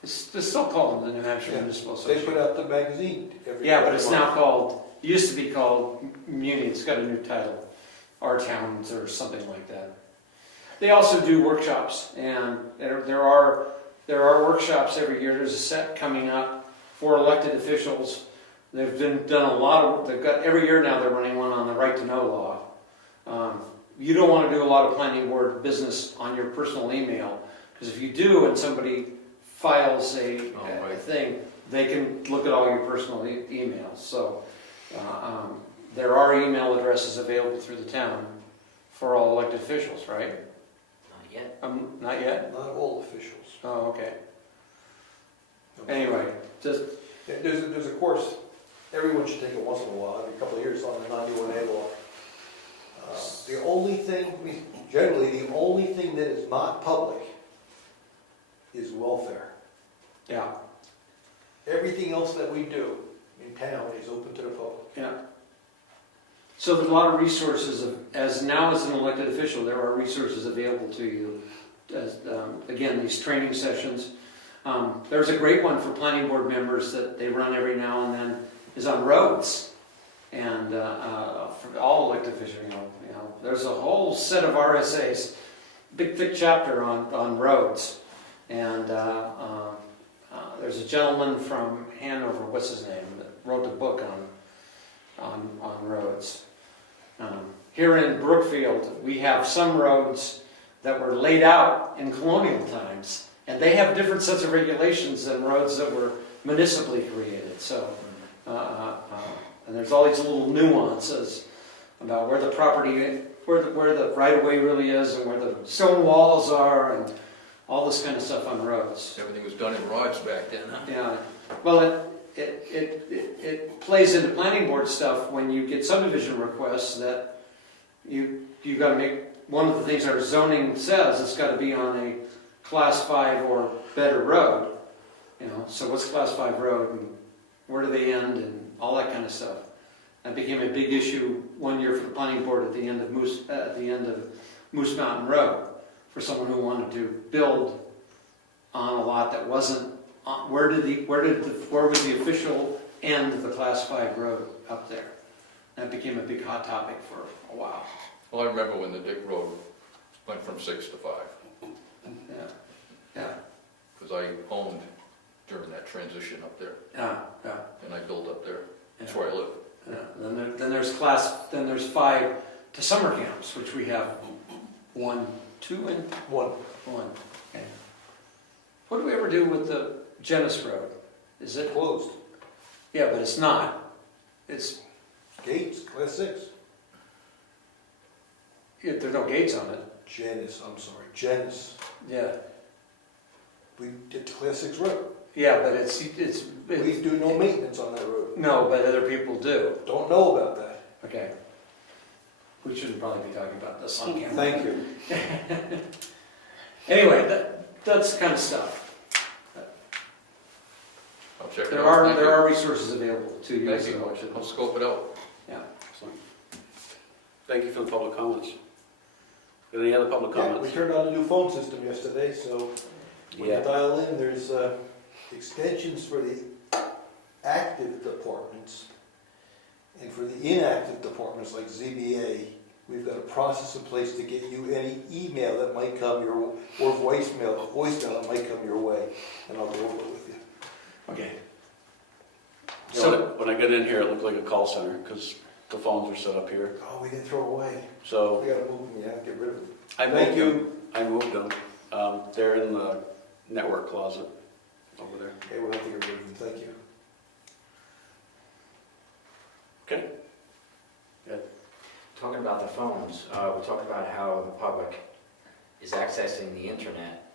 they still call them the New Hampshire Yeah. Municipal They Association. put out the magazine every Yeah, but it's month. now called, it used to be called Muni, it's got a new title, Our Towns or something like that. They also do workshops, and there are workshops every year. There's a set coming up for elected officials. Done a lot of, they've got, every year now they're running one on the right to know law. You don't want to do a lot of planning board business on your personal email, because if you do and somebody files a right. thing, they can look at all your personal emails. So there are email addresses available through the town for all elected officials, right? Not yet. Not yet? Not all officials. Oh, okay. Anyway, just, There's a course, everyone should take it once in a while, every couple of years on the 91A law. The only thing, generally, the only thing that is not public is welfare. yeah, Everything else that we do in town is open to the public. yeah. So there's a lot of resources, as an elected official, there are resources available to you. As, again, these training sessions. There's a great one for planning board members that they run every now and then, is on roads. And for all elected officials, you know, there's a whole set of RSAs, big thick chapter on roads. And there's a gentleman from Hanover, what's his name, that wrote a book on roads. Here in Brookfield, we have some roads that were laid out in colonial times, and they have different sets of regulations than roads that were municipally created. So, and there's all these little nuances about where the property, where the right-of-way really is, and where the stone walls are, and all this kind of stuff on roads. Everything was done in rods back then, huh? Yeah, well, it plays into planning board stuff when you get subdivision requests that you got to make, one of the things our zoning says, it's got to be on a class 5 or better road. You know, so what's class 5 road and where do they end and all that kind of stuff. That became a big issue one year for the planning board at the end of Moose Mountain Road, for someone who wanted to build on a lot that wasn't where was the official end of the class 5 road up there. That became a big hot topic for a while. Well, I remember when the Dick Road went from 6 to 5, Yeah, because I owned during that transition up there, yeah. and I built up there. That's where I live. Then there's 5 to summer camps, which we have 1, 2, and One, 1. Okay. What do we ever do with the Genes Road? Is it? closed, Yeah, but it's not. It's, gates, class 6. there's no gates on it. Genis. Yeah. We did the class 6 road. Yeah, but it's We do no maintenance on that road. no, but other people do. Don't know about that. Okay. We shouldn't probably be talking about this on camera. Thank you. Anyway, that's the kind of stuff. I'll check it There out. Thank you. are resources available to you. Thank you. I'll scope it out. Excellent. Thank you for the public comments. Any other public Yeah, we comments? turned on a new phone system yesterday, so when you Yeah. dial in, there's extensions for the active departments. And for the inactive departments like ZBA, we've got a process in place to get you any email that might come your, or voicemail that might come your way, and I'll go over it with you. Okay. So when I get in here, it looked like a call center because the phones are set up here. Oh, we didn't throw away. So We gotta move them, yeah, get rid of them. I moved them. They're in the network closet over there. Okay, we'll have to get rid of them, thank you. Okay. Talking about the phones, we talked about how the public is accessing the internet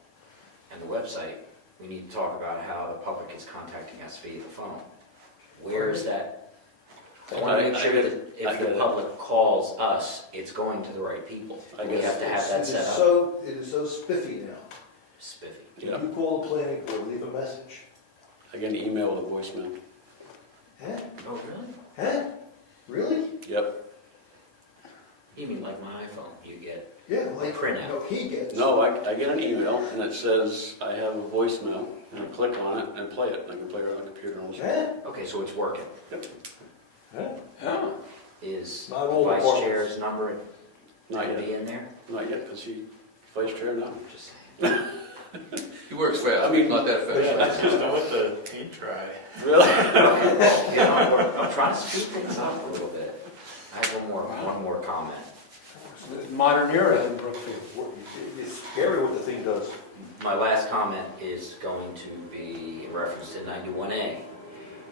and the website. We need to talk about how the public is contacting us via the phone. Where is that? I want to make sure that if the public calls us, it's going to the right people. We have to have that set up. It is so spiffy now. Spiffy. If you call the planning board, leave a message. I get an email with a voicemail. Huh? Oh, really? Huh? Really? Yep. You mean like my iPhone? You get, Yeah, like, Printout. no, he gets. No, I get an email and it says I have a voicemail, and I click on it and play it. I can play it on the computer also. Huh? okay, so it's working. Huh? Oh, Is Not the all vice departments. chair's number Not going to yet, be in there? not yet, because he vice chair now. Just saying. He works fast, I mean- not that fast. Just go with the paint dry. Really? Okay, well, you know, I'm trying to speed things up a little bit. I have one more comment. modern era in Brookfield. It's scary what the thing does. My last comment is going to be in reference to 91A.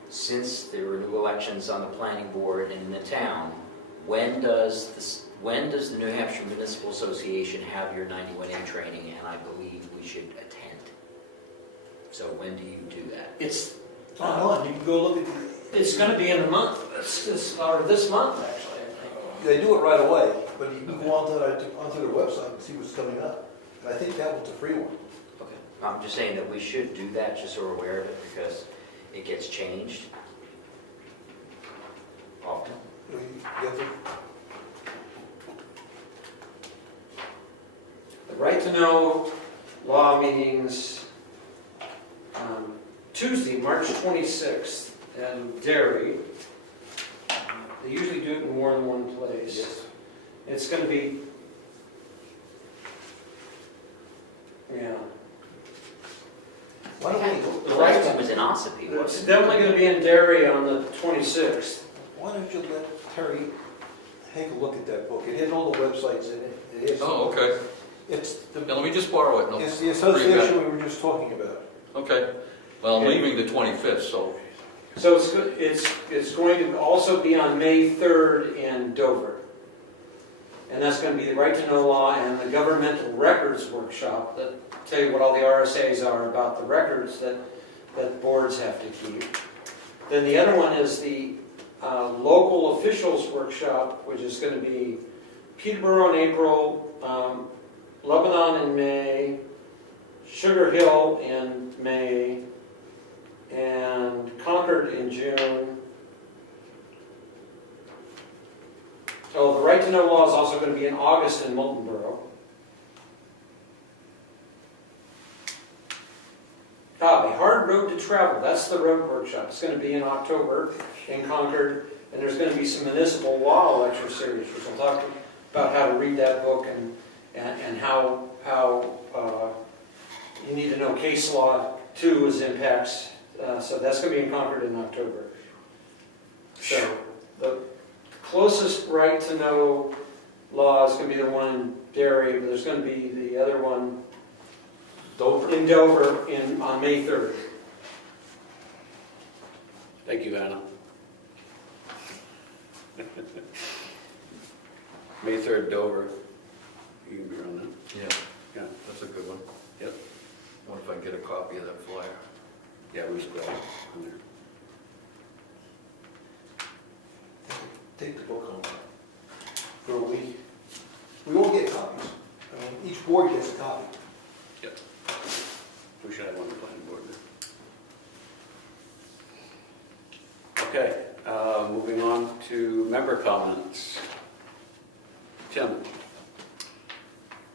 Since there were new elections on the planning board and in the town, when does the New Hampshire Municipal Association have your 91A training? And I believe we should attend. So when do you do that? It's, It's online, you can go look at, it's gonna be in a month, or this month, actually, I think. they do it right away, but you can go onto their website and see what's coming up. And I think that one's a free one. Okay. I'm just saying that we should do that, just so we're aware of it, because it gets changed often. You have to, The right to know law meetings, Tuesday, March 26th, in Derry. They usually do it in more than one place. yes. It's gonna be, yeah. Why don't we, The last one was in Ossipee, It's wasn't it? definitely gonna be in Derry on the 26th. why don't you let Terry take a look at that book? It has all the websites in it. It is. Oh, okay. It's the, Now, let me just borrow it. and I'll it's the bring it association back. we were just talking about. Okay. Well, I'm leaving the 25th, so, So it's going to also be on May 3rd in Dover. And that's going to be the right to know law and the governmental records workshop that tell you what all the RSAs are about the records that boards have to keep. Then the other one is the local officials workshop, which is going to be Peterborough in April, Lebanon in May, Sugar Hill in May, and Concord in June. So the right to know law is also going to be in August in Moultonborough. The hard road to travel, that's the road workshop. It's going to be in October in Concord, and there's going to be some municipal law lecture series, which will talk about how to read that book and how you need to know case law too as impacts. So that's going to be in Concord in October. So the closest right to know law is going to be the one in Derry, but there's going to be the other one Dover. in Dover on May 3rd. Thank you, Anna. May 3rd, Dover. You can be around that. yeah, Yeah. that's a good one. Yep. I wonder if I can get a copy of that flyer. Yeah, we should go on there. Take the book home for a week. We all get copies. I mean, each board gets a copy. We should have one on the planning board. Okay, moving on to member comments. Tim?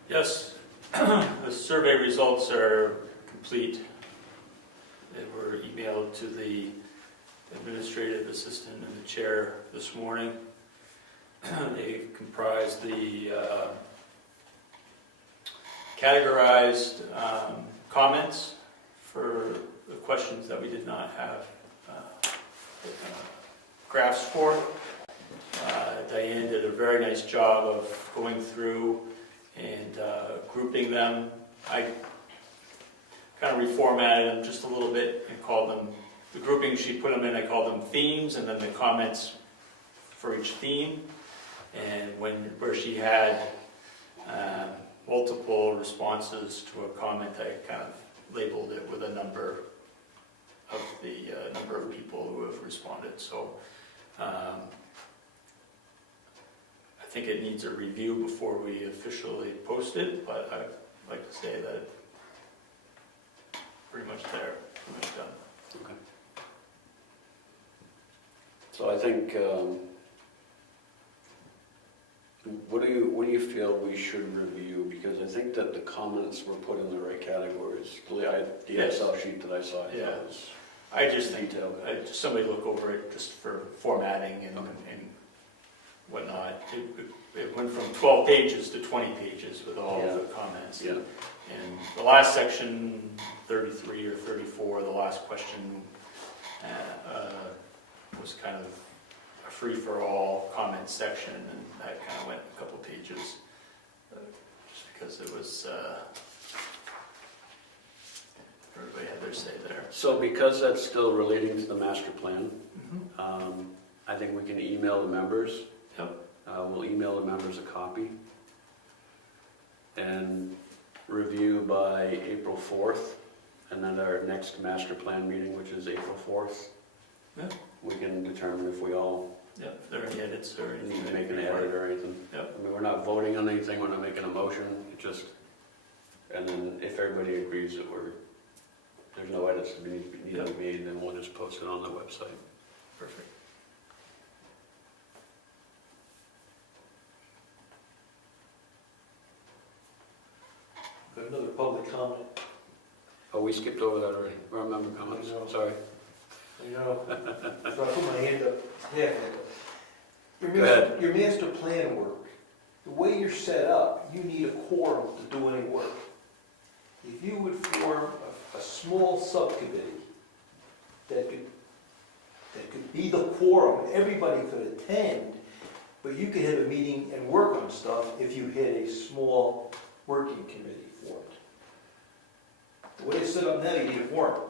Yes, the survey results are complete. They were emailed to the administrative assistant and the chair this morning. They comprise the categorized comments for the questions that we did not have graphs for. Diane did a very nice job of going through and grouping them. I kind of reformatted them just a little bit and called them, the grouping she put them in, I called them themes, and then the comments for each theme. and where she had multiple responses to a comment, I kind of labeled it with a number of the number of people who have responded. So I think it needs a review before we officially post it, but I'd like to say that pretty much there, pretty much done. Okay. So I think, what do you feel we should review? Because I think that the comments were put in the right categories. The Excel sheet that I saw, I Yeah. thought was I just think, detailed. somebody look over it just for formatting and whatnot. It went from 12 pages to 20 pages with all of the comments. Yeah. And the last section, 33 or 34, the last question was kind of a free-for-all comment section, and that kind of went a couple pages, just because it was, everybody had their say there. So because that's still relating to the master plan, I think we can email the members. Yep. We'll email the members a copy and review by April 4th, and then our next master plan meeting, which is April 4th. Yeah. We can determine if we all Yep, if there are any edits or anything. need to make an edit or anything. Yep. I mean, we're not voting on anything, we're not making a motion, it just, and then if everybody agrees that there's no edits that need to be made, then we'll just post it on the website. Perfect. Got another public comment. Oh, we skipped over that already. Or member comments, I know. sorry. You know, so I put my hand up, half hand up. Go ahead. Your master plan work, the way you're set up, you need a quorum to do any work. If you would form a small subcommittee that could be the quorum, everybody could attend, but you could have a meeting and work on stuff if you had a small working committee formed. The way it's set up now, you need a quorum.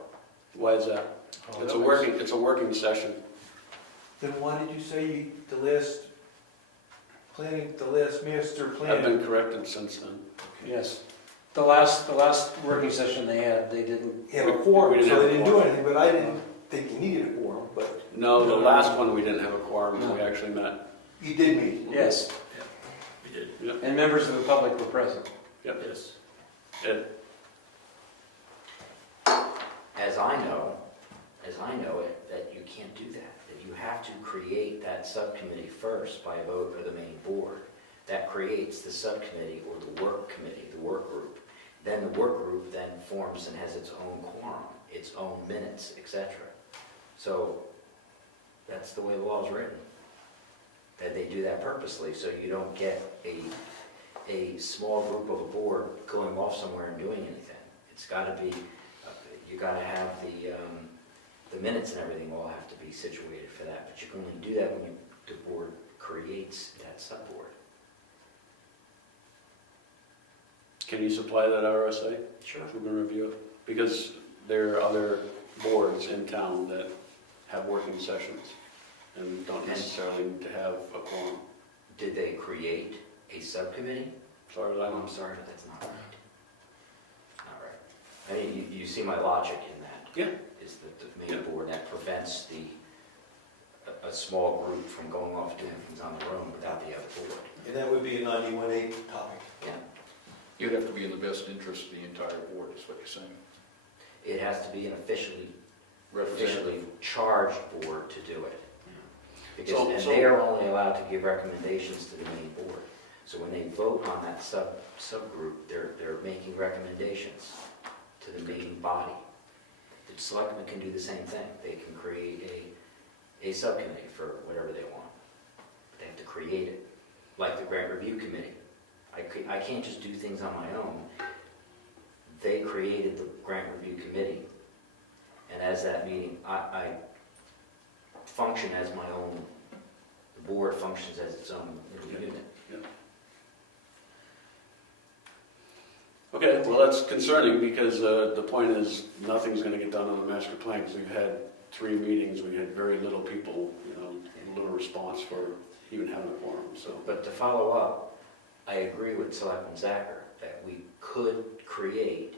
Why is that? It's a working session. Then why did you say the last master I've plan? been corrected since then. Yes. The last working session they had, they didn't, Have a quorum, We didn't so have they a didn't do quorum. anything, but I didn't think you needed a quorum, but No, the last one we didn't have a quorum, No. we actually met. you did meet. yes, We did, and members of the public were present. Yep. yes. Ed? As I know it, that you can't do that you have to create that subcommittee first by a vote of the main board. That creates the subcommittee or the work committee, the work group. Then the work group then forms and has its own quorum, its own minutes, etc. So that's the way the law is written. That they do that purposely, so you don't get a small group of a board going off somewhere and doing anything. It's gotta be, you gotta have the minutes and everything all have to be situated for that, but you can only do that when the board creates that subboard. Can you supply that RSA? Sure. So we can review it? Because there are other boards in town that have working sessions and don't necessarily need to have a quorum. Did they create a subcommittee? As far as I know. I'm sorry, but that's not right. It's not right. I mean, you see my logic in that. Yeah. Is that the main Yeah. board, that prevents a small group from going off doing things on their own without the other board. And that would be a 91A topic. Yeah. You'd have to be in the best interest of the entire board, is what you're saying. It has to be an officially Representative. charged board to do it. So- And so- they are only allowed to give recommendations to the main board. So when they vote on that subgroup, they're making recommendations to the main body. The selectmen can do the same thing. They can create a subcommittee for whatever they want. But they have to create it, like the grant review committee. I can't just do things on my own. They created the grant review committee. And as that meeting, I function as my own, the board functions as its own little unit. Okay, well, that's concerning because the point is nothing's going to get done on the master plan because we've had 3 meetings, we had very little people, little response for even having a quorum, so. But to follow up, I agree with Selectman Zacher that we could create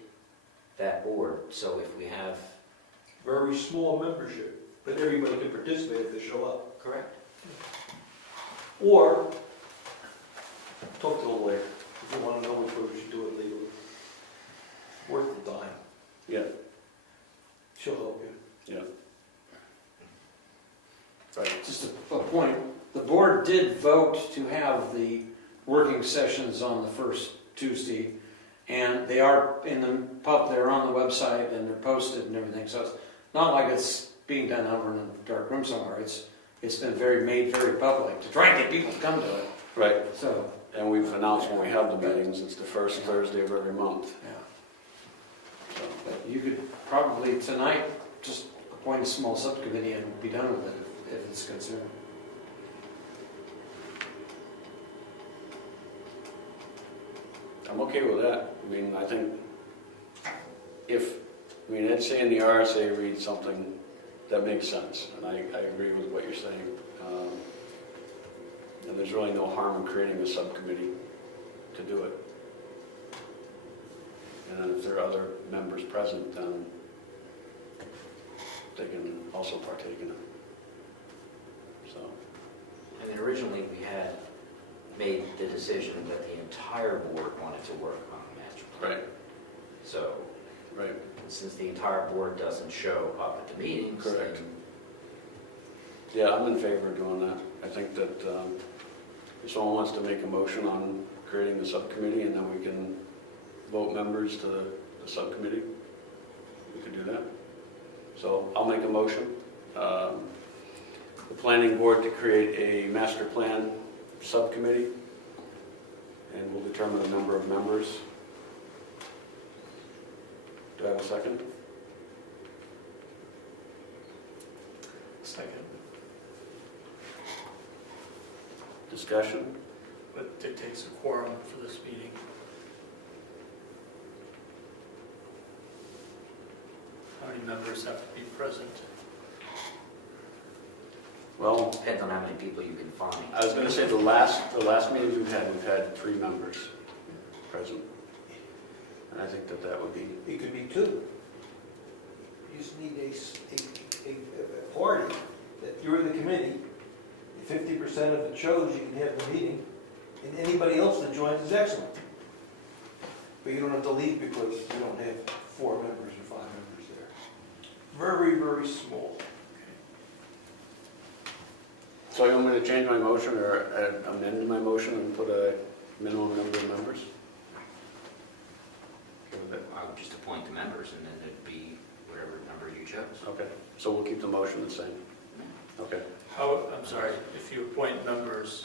that board, so if we have. Very small membership, but everybody can participate if they show up. Correct. Or, talk to the lawyer, if you wanna know which way we should do it legally. Worth the time, Yeah, she'll help you. yeah. Right, Just a point, the board did vote to have the working sessions on the first Tuesday, and they are in the they're on the website and they're posted and everything, so it's not like it's being done over in a dark room somewhere. It's been made very public to try and get people to come to it, right. so, And we've announced when we have the meetings, it's the first Thursday of every month. yeah. So, But you could probably tonight just appoint a small subcommittee and be done with it if it's concerned. I'm okay with that. I mean, I think I'd say in the RSA read something that makes sense, and I agree with what you're saying. And there's really no harm in creating a subcommittee to do it. And then if there are other members present, then they can also partake in it. So, I mean, originally, we had made the decision that the entire board wanted to work on the master plan. right, So, right. since the entire board doesn't show up at the meetings, Correct. then Yeah, I'm in favor of doing that. I think that if someone wants to make a motion on creating the subcommittee, and then we can vote members to the subcommittee, we could do that. So I'll make a motion. The planning board to create a master plan subcommittee, and we'll determine the number of members. Do I have a second? Second, Discussion? but it takes a quorum for this meeting. How many members have to be present? Well, depends on how many people you can find. I was gonna say the last meeting we've had 3 members present. And I think that would be, It could be two. You just need a party that you're the committee, 50% of it shows you can have the meeting, and anybody else that joins is excellent. But you don't have to leave because you don't have 4 members or 5 members there. Very, very small. so you want me to change my motion or amend my motion and put a minimum number of members? Okay with it? I would just appoint the members, and then it'd be whatever number you chose. Okay, so we'll keep the motion the same. Okay, I'm sorry, if you appoint members,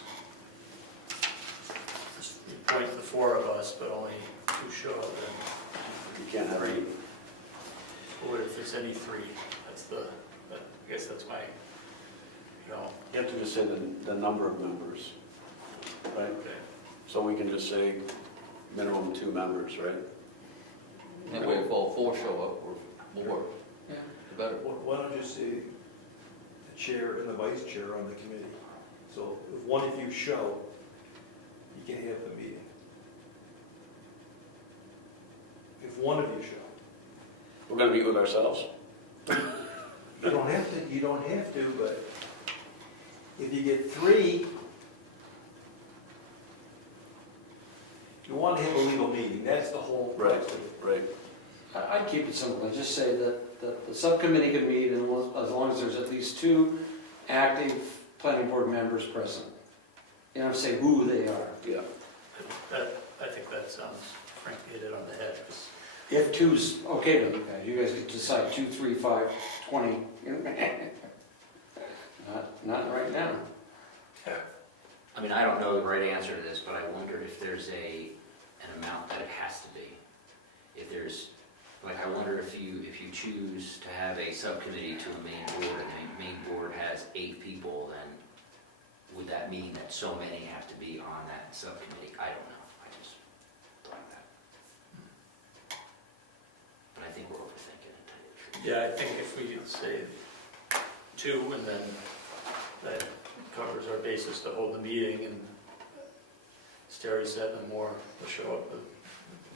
just appoint the 4 of us, but only 2 show up, then you can't have any, what if there's any 3? I guess that's why, you have to just say the number of members, right? okay. So we can just say minimum 2 members, right? That way if all 4 show up, or more, Yeah. the better. Why don't you say the chair and the vice chair on the committee? So if one of you show, you can have the meeting. If one of you show. We're gonna meet with ourselves. You don't have to, but if you get 3, you want to have a legal meeting, that's the whole Right. crux of it. Right, I'd keep it simple, I'd just say that the subcommittee can meet as long as there's at least 2 active planning board members present. You don't have to say who they are. yeah. I think that sounds, frankly, hit it on the head. If 2's okay with you guys, you guys could decide 2, 3, 5, 20. Not right now. I mean, I don't know the right answer to this, but I wonder if there's an amount that it has to be. If there's, like, I wonder if you choose to have a subcommittee to a main board, and the main board has 8 people, then would that mean that so many have to be on that subcommittee? I don't know, I just thought of that. But I think we're overthinking it, to tell you the truth. Yeah, I think if we could say 2 and then that covers our basis to hold the meeting, and as Terry said, the more the show up, the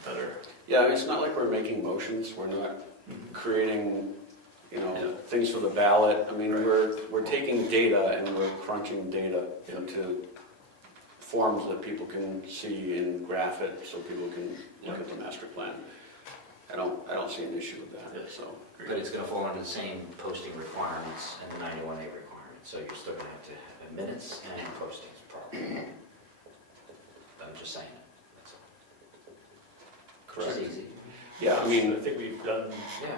better. Yeah, I mean, it's not like we're making motions, we're not creating, things for the ballot. I mean, we're taking data and we're crunching data into forms that people can see and graph it, so people can look at the master plan. I don't see an issue with that, so. But it's gonna fall under the same posting requirements and the 91A requirements, so you're still gonna have to have minutes and postings probably. I'm just saying it, that's all. Correct. Which is easy. Yeah, I mean, I think we've done Yeah.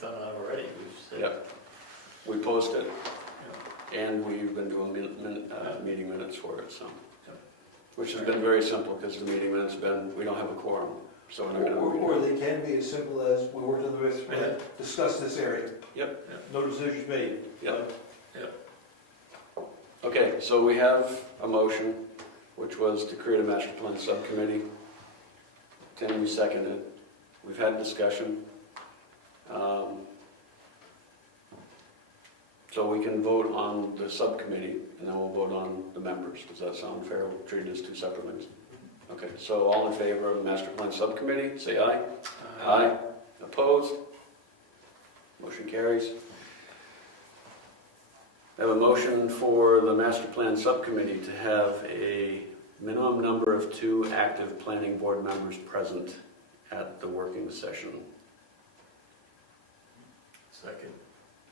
that already. We've said, yep, we post it, and we've been doing meeting minutes for it, so. Yep. Which has been very simple, because the meeting minutes have been, we don't have a quorum, so we're not gonna. Or they can be as simple as, we worked on the rest, discuss this area. Yep. No decisions made. Yep. Okay, so we have a motion, which was to create a master plan subcommittee. Tim, you seconded. We've had discussion. So we can vote on the subcommittee, and then we'll vote on the members. Does that sound fair? We'll treat it as two separate things. Okay, so all in favor of the master plan subcommittee, say aye. Aye. Opposed? Motion carries. I have a motion for the master plan subcommittee to have a minimum number of 2 active planning board members present at the working session. Second.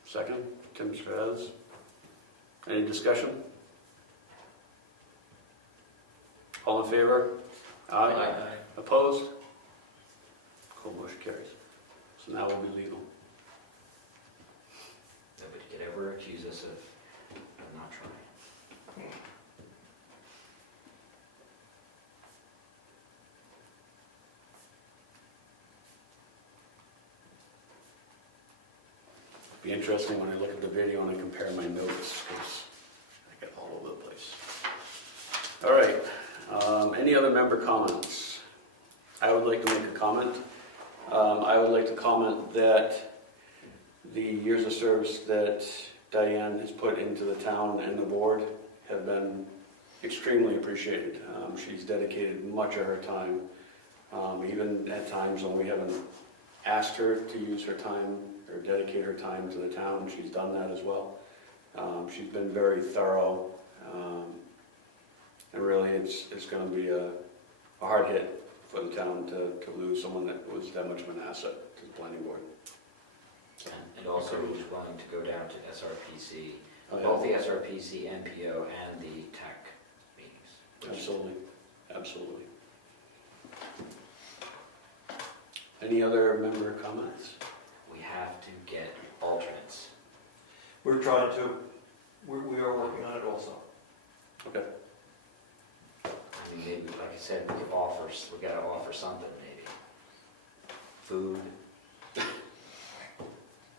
Second, Tim Straz. Any discussion? All in favor? Aye. Opposed? Cool, motion carries. So now we'll be legal. Nobody could ever accuse us of not trying. Be interesting when I look at the video and I compare my notes, because I get all over the place. All right, any other member comments? I would like to make a comment. I would like to comment that the years of service that Diane has put into the town and the board have been extremely appreciated. She's dedicated much of her time, even at times when we haven't asked her to use her time or dedicate her time to the town. She's done that as well. She's been very thorough, and really it's going to be a hard hit for the town to lose someone that was that much of an asset to the planning board. And also who's willing to go down to SRPC, Oh, yeah. both the SRPC, NPO, and the TAC meetings. which- Absolutely, absolutely. Any other member comments? We have to get alternates. We're trying to, we are working on it also. Okay. I mean, maybe, like I said, we gotta offer something maybe. Food.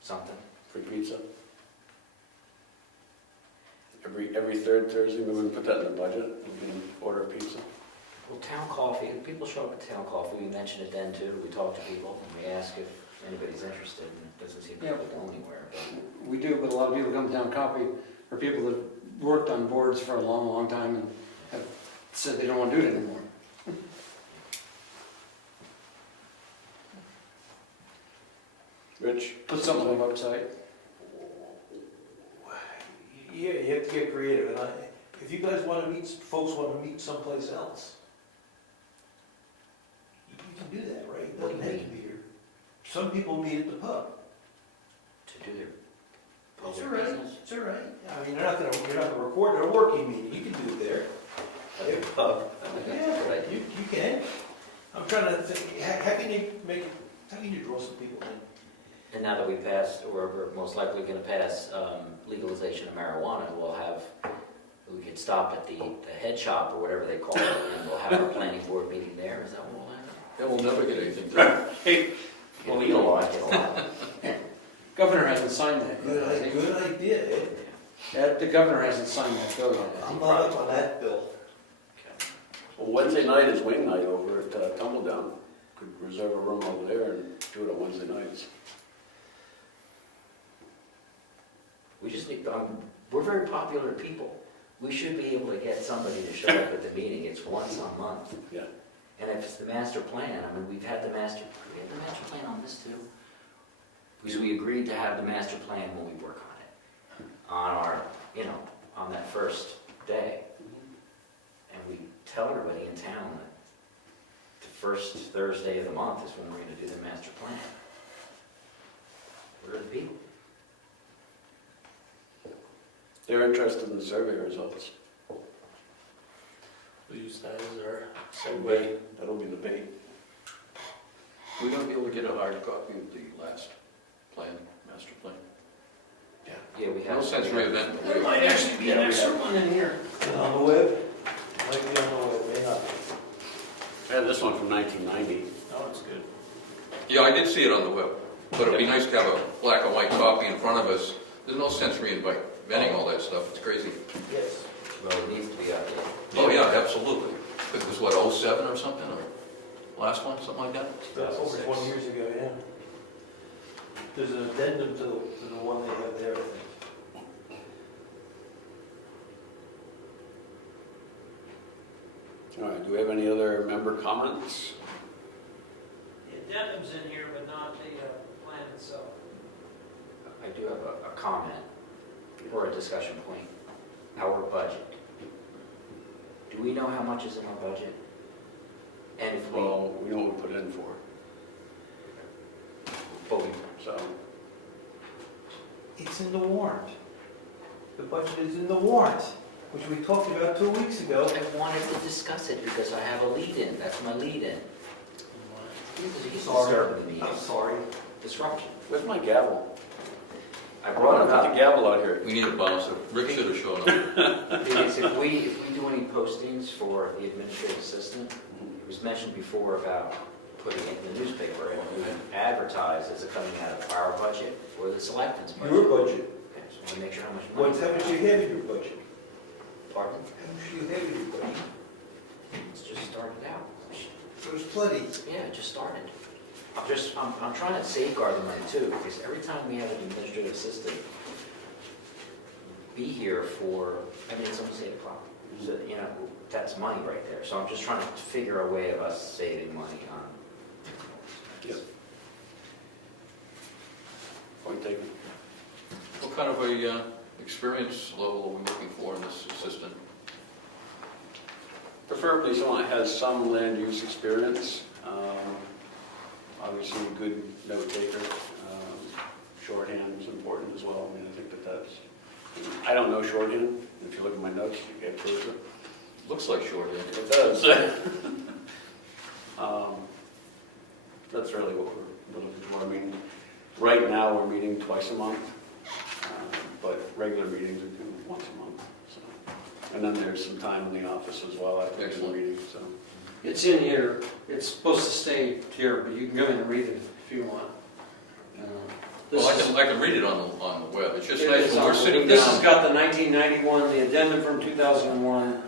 Something. Free pizza? Every third Thursday, we're going to put that in the budget, we can order pizza. Well, town coffee, people show up at town coffee, we mention it then too, we talk to people, and we ask if anybody's interested, and it doesn't seem people go anywhere, but. We do, but a lot of people come down copy, are people that worked on boards for a long, long time and have said they don't want to do it anymore. Rich? Put something on the website. Yeah, you have to get creative, and if you guys want to meet, folks want to meet someplace else, you can do that, right? It doesn't have to be here. Some people meet at the pub. To do their It's public all right, business. it's all right. I mean, you're not gonna record a working meeting, you can do it there. At the pub. Yeah, right, you can. I'm trying to think, how can you draw some people in? And now that we passed, or we're most likely gonna pass, legalization of marijuana, we could stop at the head shop or whatever they call it, and we'll have our planning board meeting there, is that what will happen? Then we'll never get anything done. Well, legalize it a lot. Governor hasn't signed that. yet. Good idea, Ed. The governor hasn't signed that bill yet. I'm not up on that bill. Well, Wednesday night is wing night over at Tumbledown. Could reserve a room over there and do it on Wednesday nights. We just need, we're very popular people. we should be able to get somebody to show up at the meeting. It's once a month. Yeah. And if it's the master plan, I mean, we had the master plan on this too. Because we agreed to have the master plan when we work on it, on our, on that first day. And we tell everybody in town that the first Thursday of the month is when we're gonna do the master plan. Where are the people? They're interested in the survey results. We'll use that as our segue. Wait, that'll be the bait. We're gonna be able to get a hard copy of the last plan, master plan. Yeah, we have. No sense reinventing the There wheel. might actually be an Yeah, we extra have- one in here. And on the web, might be on the web, may not be. I had this one from 1990. Oh, it's good. Yeah, I did see it on the web, but it'd be nice to have a black and white copy in front of us. There's no sense reinventing all that stuff, it's crazy. Yes. Well, it needs to be updated. Oh, yeah, absolutely. It was what, '07 or something, or last one, something like that? That's over 20 years ago, yeah. There's an addendum to the one they have there, I think. All right, do we have any other member comments? The addendum's in here, but not the plan itself. I do have a comment or a discussion point. Our budget. Do we know how much is in our budget? And if we, Well, we know what we put in for, but we, so. It's in the warrant. The budget is in the warrant, which we talked about 2 weeks ago. I wanted to discuss it because I have a lead-in. That's my lead-in. Because you Sorry. disturb the meeting. I'm sorry. Disruption. Where's my gavel? I I brought want it to put the up gavel out here. We need a bouncer. Rick should have shown up. because if we do any postings for the administrative assistant, it was mentioned before about putting it in the newspaper and we advertise, is it coming out of our budget or the selectmen's budget? Your budget. Okay, so I want to make sure how much money. How much you have in your budget? Pardon? How much you have in your budget? It's just started out. There's plenty. Yeah, it just started. I'm trying to safeguard the money too, because every time we have an administrative assistant be here for, it's almost 8 o'clock. So, that's money right there. So I'm just trying to figure a way of us saving money on. Yep. Point taken. What kind of a experience level are we looking for in this assistant? Preferably someone that has some land use experience. Obviously, a good note taker. Shorthand is important as well. I think that's. I don't know shorthand. If you look at my notes, you get proves it. Looks like shorthand. It does. That's really what we're looking for. Right now, we're meeting twice a month, but regular meetings are due once a month. So. And then there's some time in the office as well after the Excellent. meeting. So. It's in here, it's supposed to stay here, but you can go in and read it if you want. Well, I can read it on the web. It's just nice when we're sitting This has down. got the 1991, the addendum from 2001,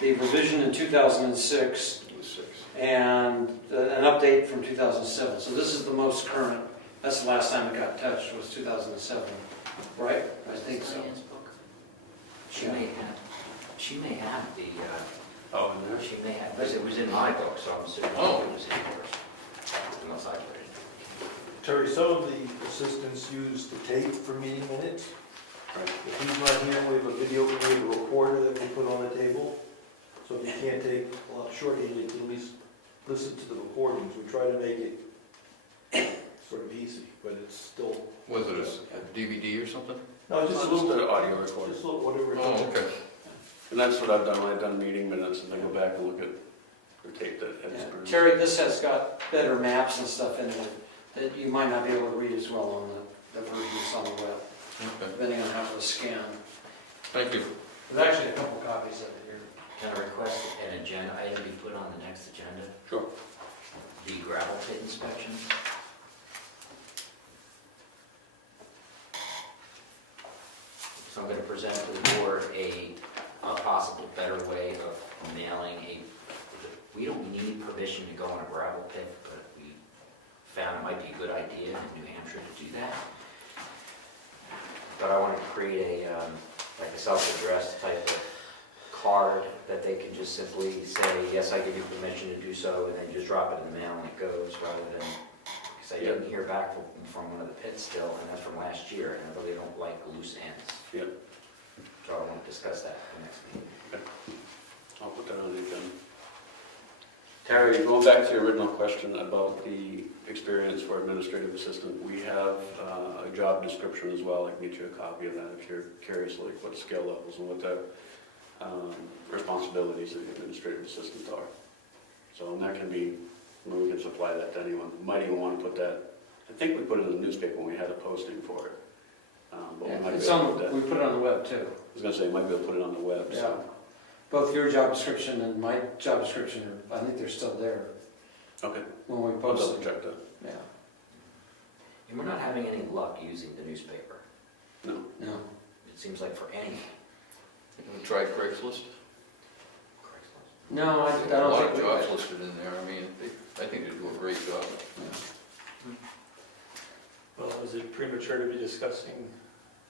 the revision in 2006, It was 6. and an update from 2007. So this is the most current, that's the last time it got touched, was 2007, right? I think so. Diane's book? She may have the, Oh, in there. she may have, because it was in my book, so I'm assuming Oh. it was in yours. Unless I put it in. Terry, some of the assistants use the tape for meeting minutes. Right. If he's not here, we have a video, we have a recorder that we put on the table. So if you can't take a lot of shorthand, you can at least listen to the recordings. We try to make it sort of easy, but it's still, Was it a DVD or something? no, just a little, Just an audio recorder. just a little, whatever. it Oh, is. okay. And that's what I've done when I've done meeting minutes, and I go back and look at the tape that Yeah. has been. Terry, this has got better maps and stuff in it that you might not be able to read as well on the version that's on the web, Okay. depending on how it was scanned. Thank you. There's actually a couple copies of it here. Can I request an agenda item be put on the next agenda? Sure. The gravel pit inspection? So I'm gonna present to the board a possible better way of mailing we don't need permission to go on a gravel pit, but we found it might be a good idea in New Hampshire to do that. But I want to create like a self-addressed type of card that they can just simply say, yes, I give you permission to do so, and then just drop it in the mail and it goes, rather than, because I didn't hear back from one of the pits still, and that's from last year, and I really don't like loose ends. Yep. So I want to discuss that at the next meeting. I'll put that on the agenda. Terry, going back to your original question about the experience for administrative assistant, we have a job description as well. I can get you a copy of that if you're curious, like what skill levels and what the responsibilities of the administrative assistant are. So, and that can be, we can supply that to anyone. Might even want to put that, I think we put it in the newspaper when we had a posting for it. But we might be It's able to on, put that, we put it on the web too. I was gonna say, might be able to put it on the web, Yeah. so. Both your job description and my job description, I think they're still there Okay, when we I'll post double them. check that. Yeah, And we're not having any luck using the newspaper. No. no. It seems like for anything. We tried Craigslist. Craigslist. No, I There are a lot don't of think jobs listed in there. I mean, I think they do a great job. Well, is it premature to be discussing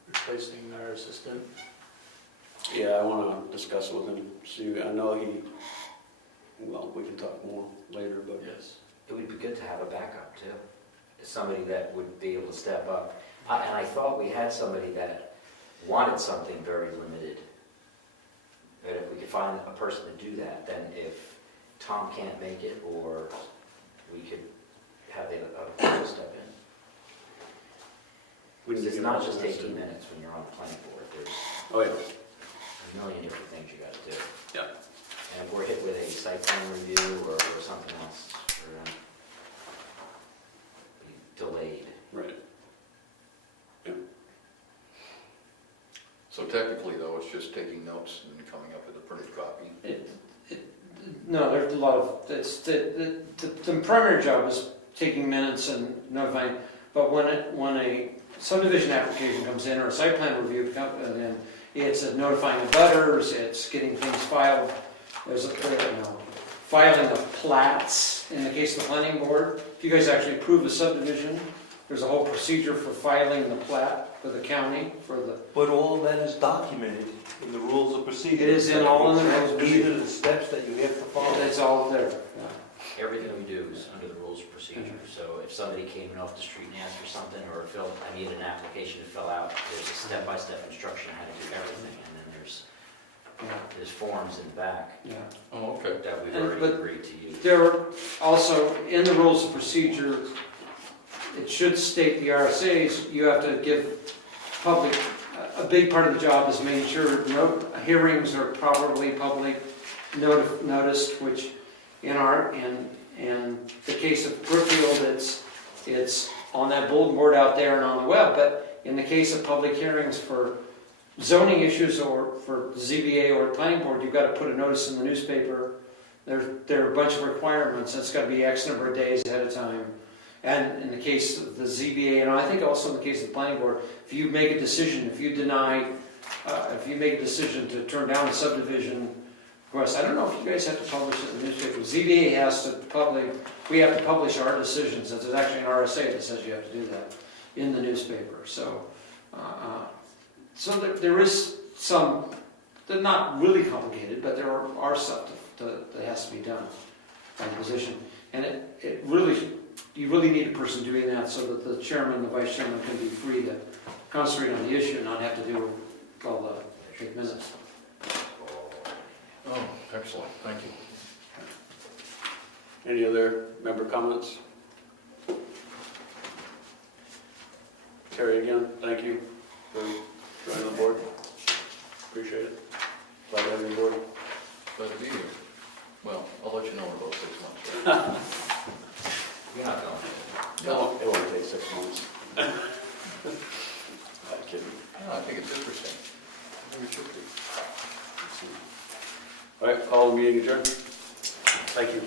replacing our assistant? Yeah, I want to discuss it with him, see, I know he, well, we can talk more later, but Yes. It would be good to have a backup too. Somebody that would be able to step up. And I thought we had somebody that wanted something very limited. That if we could find a person to do that, then if Tom can't make it, or we could have the other person step in. we need to It's get not on just that taking too. minutes when you're on the planning board. There's Oh, yeah, a million different things you gotta do. Yeah. And if we're hit with a site plan review or something else, we're gonna be delayed. right. So technically, though, it's just taking notes and coming up with a printed copy. No, there's a lot of, it's, the primary job is taking minutes and notifying, but when a subdivision application comes in, or a site plan review comes in, it's notifying the butters, it's getting things filed, there's a, filing of plats in the case of the planning board. If you guys actually approve a subdivision, there's a whole procedure for filing the plat for the county, for the, But all of that is documented in the rules of procedure. It is in all in the rules of These procedure. are the steps that you have to follow. it's all there. Yeah. Everything we do is under the rules of procedure. So if somebody came in off the street and asked for something, or I needed an application to fill out, there's a step-by-step instruction on how to do everything. And then there's forms in the back Yeah. Oh, okay. that we've And- already but agreed to use. There are also, in the rules of procedure, it should state the RSA's, you have to give public, a big part of the job is making sure hearings are properly public noticed, which in the case of Brookfield, it's on that bulletin board out there and on the web, but in the case of public hearings for zoning issues or for ZBA or planning board, you've got to put a notice in the newspaper. There are a bunch of requirements. It's got to be X number of days ahead of time. And in the case of the ZBA, and I think also in the case of the planning board, if you make a decision, if you make a decision to turn down a subdivision request, I don't know if you guys have to publish it in the newspaper. ZBA has to we have to publish our decisions. There's actually an RSA that says you have to do that in the newspaper. So, there is some, they're not really complicated, but there are stuff that has to be done by the position. And you really need a person doing that so that the chairman and the vice chairman can be free to concentrate on the issue and not have to do all the big minutes. Oh, excellent. Thank you. Any other member comments? Terry, again, thank you for joining the board. Appreciate it. Glad to have you on board. Glad to be here. Well, I'll let you know in about 6 months. Right? You're not going. No, it won't take 6 months. I'm kidding. No, I think it's interesting. Maybe it should be. All right, call the meeting adjourned. Thank you.